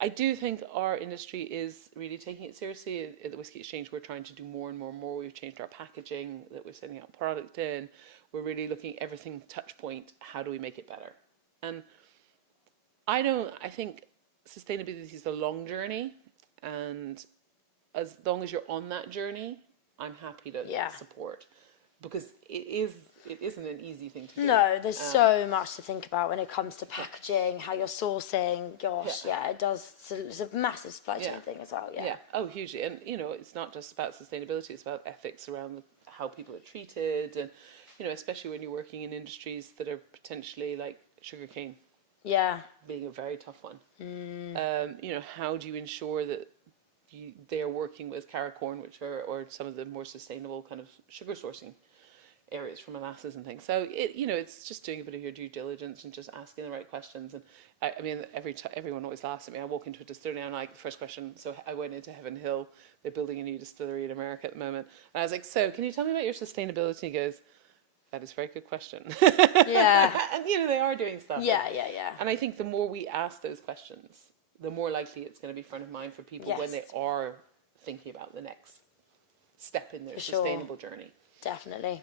I do think our industry is really taking it seriously. At the Whisky Exchange, we're trying to do more and more and more. We've changed our packaging that we're sending out product in. We're really looking at everything touch point. How do we make it better? And I think sustainability is a long journey. And as long as you're on that journey, I'm happy to support. Because it isn't an easy thing to do. No, there's so much to think about when it comes to packaging, how you're sourcing. Gosh, it does. It's a massive supply chain thing as well. Yeah. Oh, hugely. And it's not just about sustainability; it's about ethics around how people are treated, and especially when you're working in industries that are potentially like sugarcane. Yeah. Being a very tough one. How do you ensure that they're working with Caracorn, or some of the more sustainable kind of sugar sourcing areas for molasses and things. So it's just doing a bit of your due diligence and just asking the right questions. And I mean, everyone always laughs at me. I walk into a distillery and I'm like, the first question. So I went into Heaven Hill. They're building a new distillery in America at the moment. And I was like, so can you tell me about your sustainability? He goes, that is a very good question. Yeah. And they are doing stuff. Yeah. And I think the more we ask those questions, the more likely it's going to be front of mind for people when they are thinking about the next step in their sustainable journey. Definitely.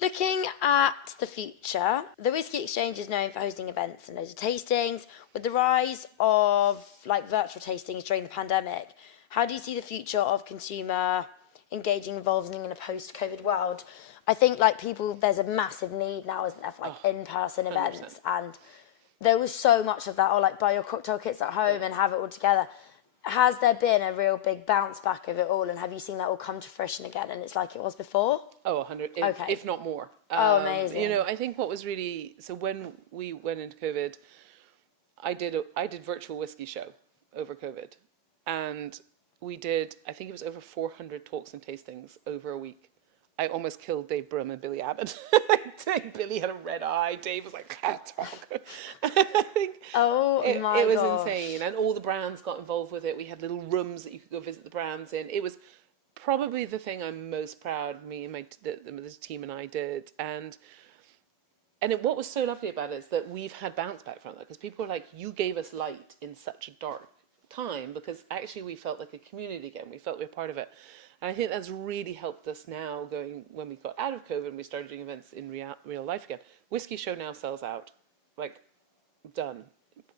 Looking at the future, the Whisky Exchange is known for hosting events and loads of tastings. With the rise of virtual tastings during the pandemic, how do you see the future of consumer engaging, evolving in a post-COVID world? I think there's a massive need now, isn't there, for in-person events, 100%. And there was so much of that, or buy your cocktail kits at home and have it all together. Has there been a real big bounce back of it all, and have you seen that all come to fruition again and it's like it was before? Oh, 100, if not more. Amazing. I think what was really, so when we went into COVID, I did virtual whiskey show over COVID, and we did, I think it was over 400 talks and tastings over a week. I almost killed Dave Brum and Billy Abbott. Billy had a red eye. Dave was like, can't talk. It was insane. And all the brands got involved with it. We had little rooms that you could go visit the brands in. It was probably the thing I'm most proud, me and the team and I did. And what was so lovely about it is that we've had bounce back from that, because people were like, you gave us light in such a dark time, because actually we felt like a community again. We felt we were part of it. And I think that's really helped us now when we got out of COVID and we started doing events in real life again. Whiskey show now sells out, done.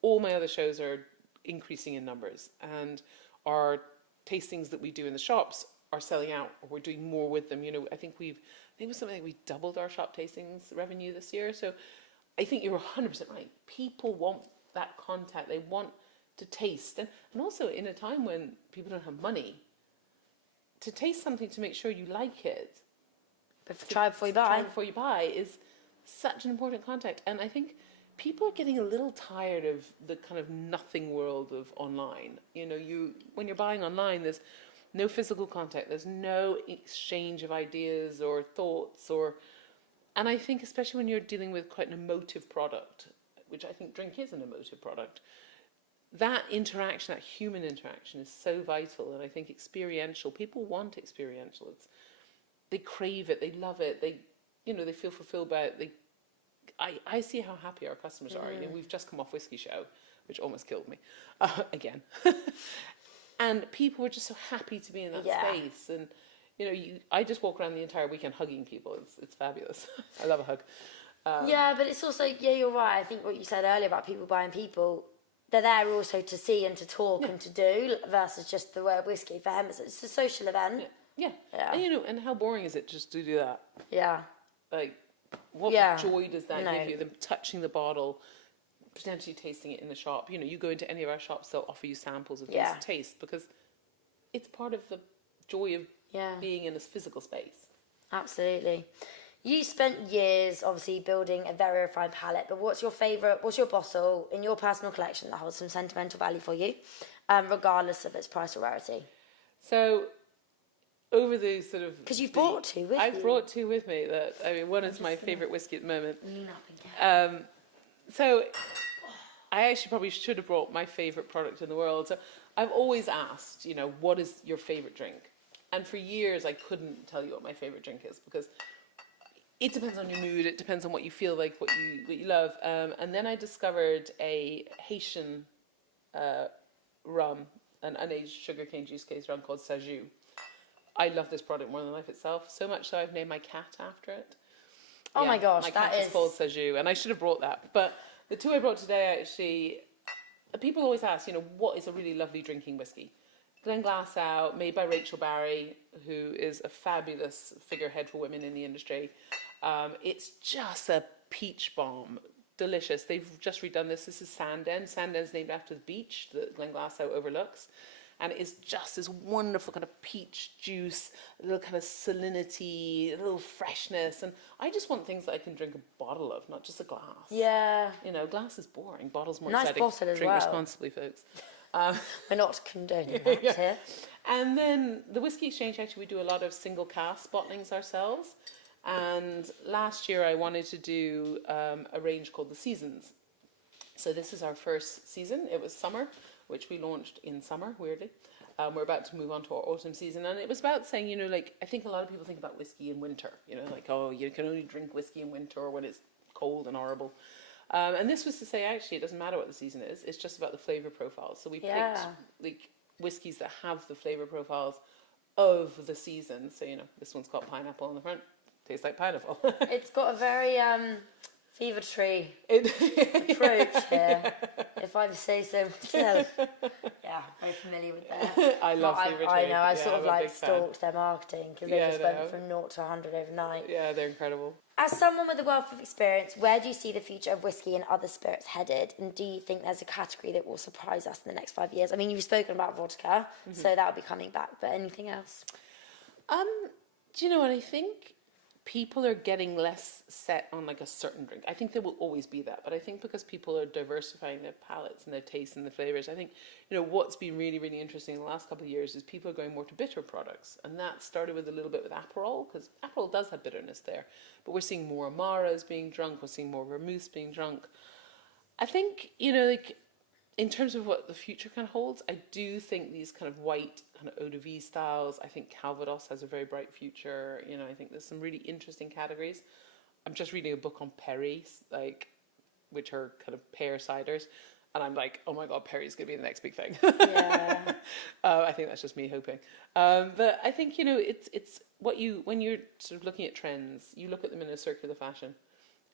All my other shows are increasing in numbers, and our tastings that we do in the shops are selling out, or we're doing more with them. I think it was something like we doubled our shop tastings revenue this year. So I think you're 100% right. People want that contact. They want to taste. And also in a time when people don't have money, to taste something to make sure you like it. Try before you buy is such an important contact. And I think people are getting a little tired of the kind of nothing world of online. When you're buying online, there's no physical contact. There's no exchange of ideas or thoughts, and I think especially when you're dealing with quite an emotive product, which I think drink is an emotive product, that interaction, that human interaction, is so vital. And I think experiential, people want experiential. They crave it, they love it, they feel fulfilled by it. I see how happy our customers are. We've just come off Whisky Show, which almost killed me again. And people were just so happy to be in that space. And I just walk around the entire weekend hugging people. It's fabulous. I love a hug. Yeah, but it's also, yeah, you're right. I think what you said earlier about people buying people, they're there also to see and to talk and to do versus just the word whiskey. For him, it's a social event. Yeah. And, and how boring is it just to do that? Yeah. Like, what joy does that give you? Them touching the bottle, potentially tasting it in the shop. You go into any of our shops, they'll offer you samples of things to taste because it's part of the joy of being in this physical space. Absolutely. You spent years, obviously, building a very refined palette, but what's your bottle in your personal collection that holds some sentimental value for you, regardless of its price or rarity? So, over the sort of... Because you've brought two with you. I've brought two with me. One is my favourite whiskey at the moment. Lean up again. So, I actually probably should have brought my favourite product in the world. So, I've always asked, what is your favourite drink? And for years, I couldn't tell you what my favourite drink is because... it depends on your mood. It depends on what you feel like, what you love. And then I discovered a Haitian rum, an unaged sugarcane juice case rum called Sajou. I love this product more than life itself. So much so I've named my cat after it. Oh my gosh, my cat is called Sajou, and I should have brought that. But the two I brought today, actually, people always ask, what is a really lovely drinking whiskey? Glenglassaugh, made by Rachel Barry, who is a fabulous figurehead for women in the industry. It's just a peach bomb. Delicious. They've just redone this. This is Sanden. Sanden's named after the beach that Glenglassaugh overlooks. And it's just this wonderful kind of peach juice, a little kind of salinity, a little freshness. And I just want things that I can drink a bottle of, not just a glass. Yeah. Glass is boring. Bottle's more nice exciting. Bottle as Drink well. responsibly, folks. We're not condoning that here. And then the Whisky Exchange, actually, we do a lot of single cask bottlings ourselves. And last year I wanted to do a range called the Seasons. So this is our first season. It was summer, which we launched in summer, weirdly. We're about to move on to our autumn season. And it was about saying, I think a lot of people think about whiskey in winter. You can only drink whiskey in winter or when it's cold and horrible. And this was to say, actually, it doesn't matter what the season is. It's just about the flavour profiles. So we picked whiskies that have the flavour profiles of the season. So, this one's got pineapple on the front. Tastes like pineapple. It's got a very fever tree approach here, if I say so myself. Yeah, very familiar with that. I love fever tree. I know, I sort of stalked their marketing because they just went from 0 to 100 overnight. Yeah, they're incredible. As someone with a wealth of experience, where do you see the future of whiskey and other spirits headed? And do you think there's a category that will surprise us in the next 5 years? I mean, you've spoken about vodka, so that'll be coming back, but anything else? Do you know what I think? People are getting less set on a certain drink. I think there will always be that, but I think because people are diversifying their palates and their tastes and the flavors, I think what's been really, really interesting in the last couple of years is people are going more to bitter products, and that started with a little bit with Aperol because Aperol does have bitterness there, but we're seeing more Amaras being drunk, we're seeing more vermouths being drunk. I think in terms of what the future kind of holds, I do think these kind of white kind of eau de vie styles, I think Calvados has a very bright future. I think there's some really interesting categories. I'm just reading a book on Perry, which are kind of pear ciders. And I'm like, oh my God, Perry's going to be the next big thing. Yeah. I think that's just me hoping. But I think, it's when you're sort of looking at trends, you look at them in a circular fashion.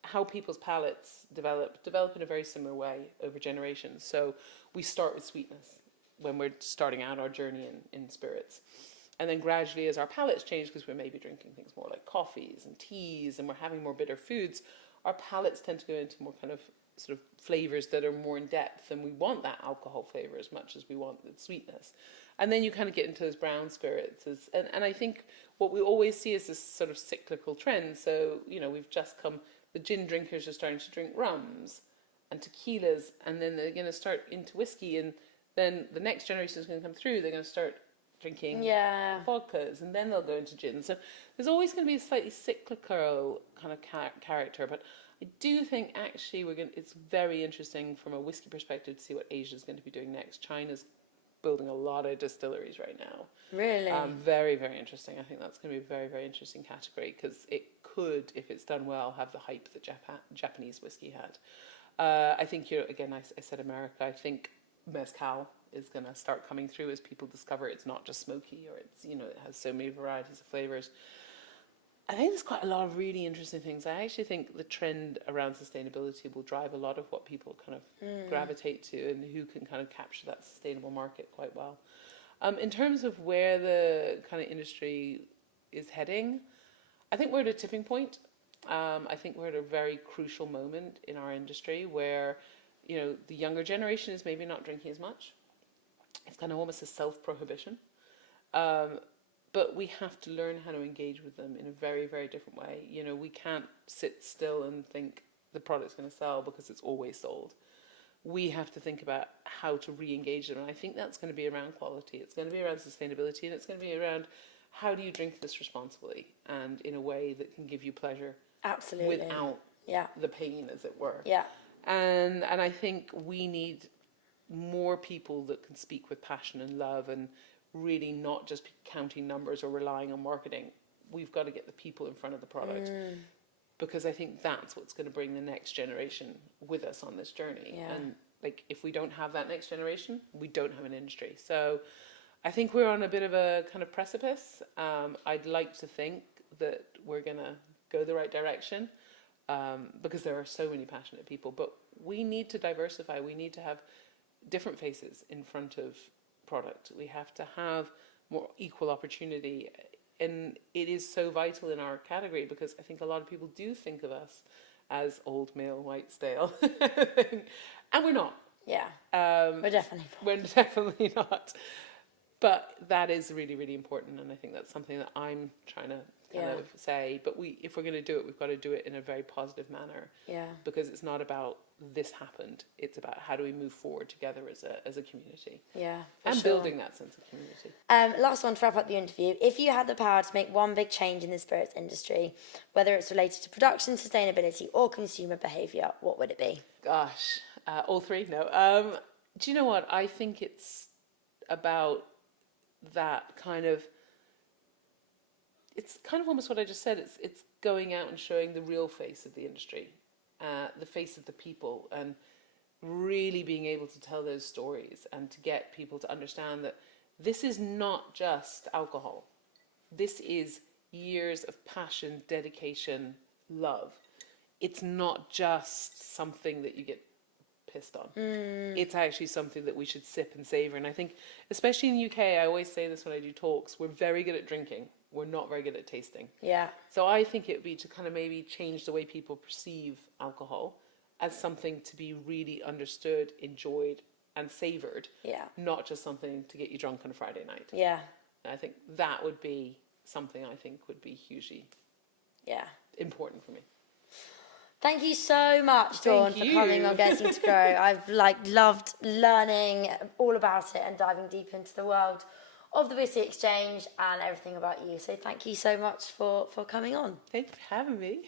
How people's palates develop in a very similar way over generations. So we start with sweetness when we're starting out our journey in spirits. And then gradually as our palates change, because we're maybe drinking things more like coffees and teas and we're having more bitter foods, our palates tend to go into more kind of sort of flavors that are more in depth, and we want that alcohol flavor as much as we want the sweetness. And then you kind of get into those brown spirits. And I think what we always see is this sort of cyclical trend. So, we've just come... The gin drinkers are starting to drink rums and tequilas, and then they're going to start into whiskey, and then the next generation is going to come through. They're going to start drinking vodkas, and then they'll go into gin. So there's always going to be a slightly cyclical kind of character, but I do think actually it's very interesting from a whiskey perspective to see what Asia's going to be doing next. China's building a lot of distilleries right now. Really? Very, very interesting. I think that's going to be a very, very interesting category because it could, if it's done well, have the hype that Japanese whiskey had. I think, again, I said America. I think mezcal is going to start coming through as people discover it's not just smoky, or it has so many varieties of flavors. I think there's quite a lot of really interesting things. I actually think the trend around sustainability will drive a lot of what people kind of gravitate to, and who can kind of capture that sustainable market quite well. In terms of where the kind of industry is heading, I think we're at a tipping point. I think we're at a very crucial moment in our industry where, the younger generation is maybe not drinking as much. It's kind of almost a self-prohibition. But we have to learn how to engage with them in a very, very different way. We can't sit still and think the product's going to sell because it's always sold. We have to think about how to re-engage them. And I think that's going to be around quality. It's going to be around sustainability, and it's going to be around how do you drink this responsibly and in a way that can give you pleasure. Absolutely. Without the pain, as it were. Yeah. And I think we need more people that can speak with passion and love, and really not just counting numbers or relying on marketing. We've got to get the people in front of the product, because I think that's what's going to bring the next generation with us on this journey. Yeah. And if we don't have that next generation, we don't have an industry. So I think we're on a bit of a kind of precipice. I'd like to think that we're going to go the right direction, because there are so many passionate people, but we need to diversify. We need to have different faces in front of product. We have to have more equal opportunity, and it is so vital in our category, because I think a lot of people do think of us as old male white stale and we're not. We're definitely not, but that is really, really important, and I think that's something that I'm trying to kind of say. But if we're going to do it, we've got to do it in a very positive manner, because it's not about this happened, it's about how do we move forward together as a community, and building that sense of community. Last one to wrap up the interview. If you had the power to make one big change in the spirits industry, whether it's related to production, sustainability, or consumer behaviour, what would it be? Gosh, all three? No. Do you know what? I think it's about that kind of, it's kind of almost what I just said. It's going out and showing the real face of the industry, the face of the people, and really being able to tell those stories and to get people to understand that this is not just alcohol. This is years of passion, dedication, love. It's not just something that you get pissed on. It's actually something that we should sip and savor. And I think, especially in the UK, I always say this when I do talks, we're very good at drinking. We're not very good at tasting. So I think it would be to kind of maybe change the way people perceive alcohol as something to be really understood, enjoyed, and savoured. Not just something to get you drunk on a Friday night. And I think that would be something I think would be hugely important for me. Thank you so much, Dawn, for coming on Getting to Grow. I've loved learning all about it and diving deep into the world of the Whisky Exchange and everything about you. So thank you so much for coming on. Thank you for having me.